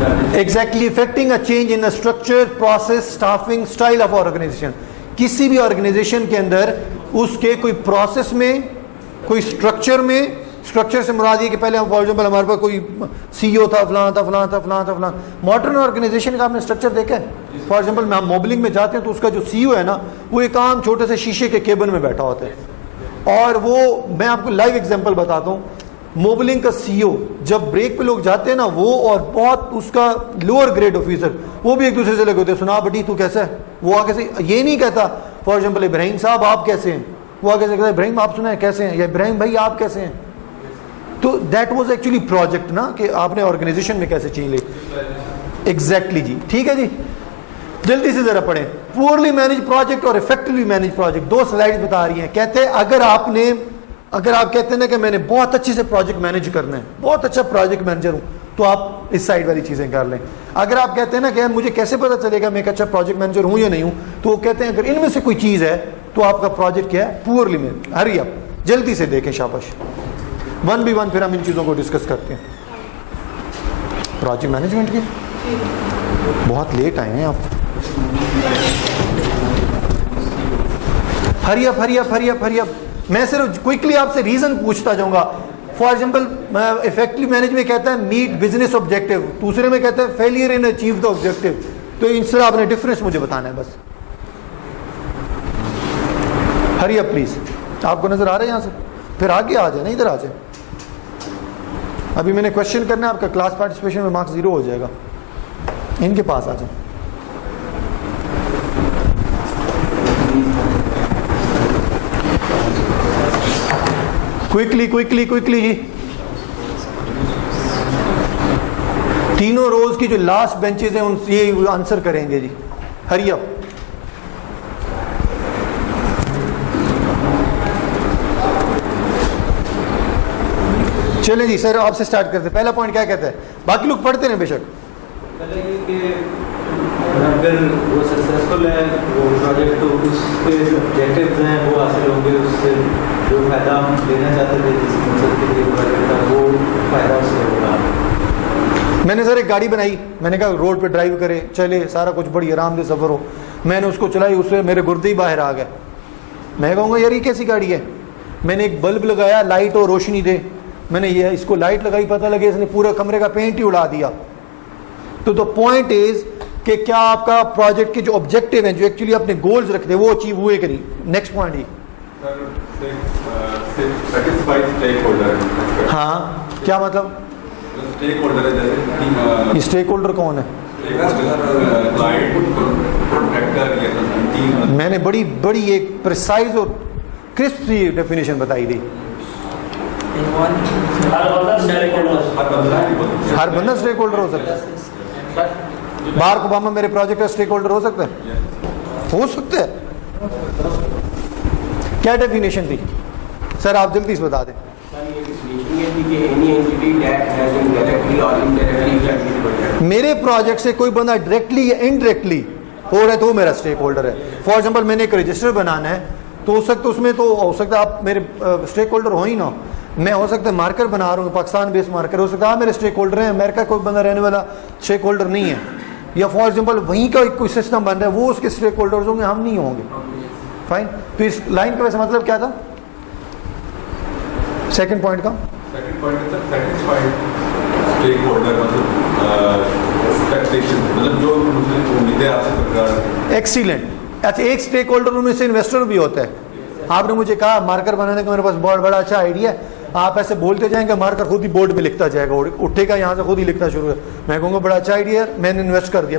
exactly effecting a change in structure, process, staffing, style of organisation. किसी भी ऑर्गेनाइजेशन के अंदर उसके कोई प्रोसेस में, कोई स्ट्रक्चर में, स्ट्रक्चर से मुराद ये कि पहले फॉर एग्जाम्पल हमारे पास कोई सीईओ था, फलां था, फलां था, फलां था, फलां। मॉडर्न ऑर्गेनाइजेशन का आपने स्ट्रक्चर देखा है? फॉर एग्जाम्पल हम मोबलिंग में जाते हैं तो उसका जो सीईओ है ना, वो एक आम छोटे से शीशे के केबिन में बैठा होता है। और वो, मैं आपको लाइव एग्जाम्पल बताता हूँ, मोबलिंग का सीईओ जब ब्रेक पे लोग जाते हैं ना, वो और बहुत उसका लोअर ग्रेड ऑफिसर, वो भी एक दूसरे से लगे होते हैं, सुना बटी तू कैसा है? वो आगे से ये नहीं कहता फॉर एग्जाम्पल इब्राहिम साहब आप कैसे हैं, वो आगे से कहता है इब्राहिम आप सुना है कैसे हैं, या इब्राहिम भाई आप कैसे हैं। तो दैट वाज एक्चुअली प्रोजेक्ट ना, कि आपने ऑर्गेनाइजेशन में कैसे चेंज ली। एग्जैक्टली जी, ठीक है जी, जल्दी से जरा पढ़ें। पुअरली मैनेज प्रोजेक्ट और इफेक्टिवली मैनेज प्रोजेक्ट, 2 स्लाइड्स बता रही हैं। कहते हैं अगर आप कहते हैं ना कि मैंने बहुत अच्छे से प्रोजेक्ट मैनेज करना है, बहुत अच्छा प्रोजेक्ट मैनेजर हूं, तो आप इस साइड वाली चीजें कर लें। अगर आप कहते हैं ना कि मुझे कैसे पता चलेगा मैं एक अच्छा प्रोजेक्ट मैनेजर हूं या नहीं हूं, तो वो कहते हैं अगर इनमें से कोई चीज है तो आपका प्रोजेक्ट क्या है? Poorly manage. हरी आप जल्दी से देखें, शाबाश। 1v1 फिर हम इन चीजों को डिस्कस करते हैं। प्रोजेक्ट मैनेजमेंट की बहुत लेट आए हैं आप। Hurry up. मैं सिर्फ क्विकली आपसे रीजन पूछता जाऊंगा। फॉर एग्जाम्पल इफेक्टिव मैनेज में कहता है मीट बिजनेस ऑब्जेक्टिव, दूसरे में कहता है failure in achieve the objective. तो इनसे आपने डिफरेंस मुझे बताना है बस। Hurry up please. आपको नजर आ रहा है यहां से? फिर आगे आ जाए ना, इधर आ जाए। अभी मैंने क्वेश्चन करना है आपका, क्लास पार्टिसिपेशन में मार्क्स 0 हो जाएगा। इनके पास आ जाए। क्विकली जी। तीनों रोज की जो लास्ट बेंचेस हैं उनसे ये आंसर करेंगे जी। Hurry up. चलें जी सर, आपसे स्टार्ट करते हैं। पहला पॉइंट क्या कहता है? बाकी लोग पढ़ते हैं बेशक। पहले ये कि अगर वो सक्सेसफुल है वो प्रोजेक्ट, तो उसके ऑब्जेक्टिव्स हैं वो हासिल होंगे, उससे जो फायदा हम लेना चाहते थे जिस मकसद के लिए प्रोजेक्ट था वो फायदा उससे होगा। मैंने सर एक गाड़ी बनाई, मैंने कहा रोड पे ड्राइव करे, चले, सारा कुछ बड़ी आरामदेह सफर हो। मैंने उसको चलाई, उससे मेरे गुर्दे ही बाहर आ गए। मैं कहूँगा यार ये कैसी गाड़ी है? मैंने एक बल्ब लगाया, लाइट और रोशनी दे, मैंने ये इसको लाइट लगाई, पता लगे इसने पूरा कमरे का पेंट ही उड़ा दिया। तो द पॉइंट इज कि क्या आपका प्रोजेक्ट के जो ऑब्जेक्टिव हैं, जो एक्चुअली अपने गोल्स रखते हैं, वो अचीव हुए कि नहीं? नेक्स्ट पॉइंट ही। हाँ, क्या मतलब? स्टेक होल्डर है, जैसे ये स्टेक होल्डर कौन है? मैंने बड़ी एक प्रिसाइज और क्रिस्प सी डेफिनेशन बताई थी। हर बंदा स्टेक होल्डर हो सकता है। बाराक ओबामा मेरे प्रोजेक्ट का स्टेक होल्डर हो सकता है? हो सकता है। क्या डेफिनेशन थी सर? आप जल्दी से बता दें। मेरे प्रोजेक्ट से कोई बंदा डायरेक्टली या इनडायरेक्टली हो रहा है तो वो मेरा स्टेक होल्डर है। फॉर एग्जाम्पल मैंने एक रजिस्टर बनाना है, तो हो सकता है उसमें, तो हो सकता है आप मेरे स्टेक होल्डर हो ही ना। मैं हो सकता है मार्कर बना रहा हूँ, पाकिस्तान बेस्ड मार्कर, हो सकता है मेरे स्टेक होल्डर हैं, अमेरिका कोई बंदा रहने वाला स्टेक होल्डर नहीं है। या फॉर एग्जाम्पल वहीं का कोई सिस्टम बन रहा है, वो उसके स्टेक होल्डर्स होंगे, हम नहीं होंगे। फाइन। तो इस लाइन का वैसे मतलब क्या था? सेकंड पॉइंट का सेकंड पॉइंट है सैटिस्फाइड स्टेक होल्डर, मतलब जो मुझे उम्मीदें आपसे बरकरार। एक्सीलेंट। अच्छा, एक स्टेक होल्डर उनमें से इन्वेस्टर भी होता है। आपने मुझे कहा मार्कर बनाने का मेरे पास बहुत बड़ा अच्छा आइडिया है, आप ऐसे बोलते जाएंगे, मार्कर खुद ही बोर्ड पे लिखता जाएगा, उठेगा यहाँ से खुद ही लिखना शुरू है। मैं कहूँगा बड़ा अच्छा आइडिया है, मैंने इन्वेस्ट कर दिया।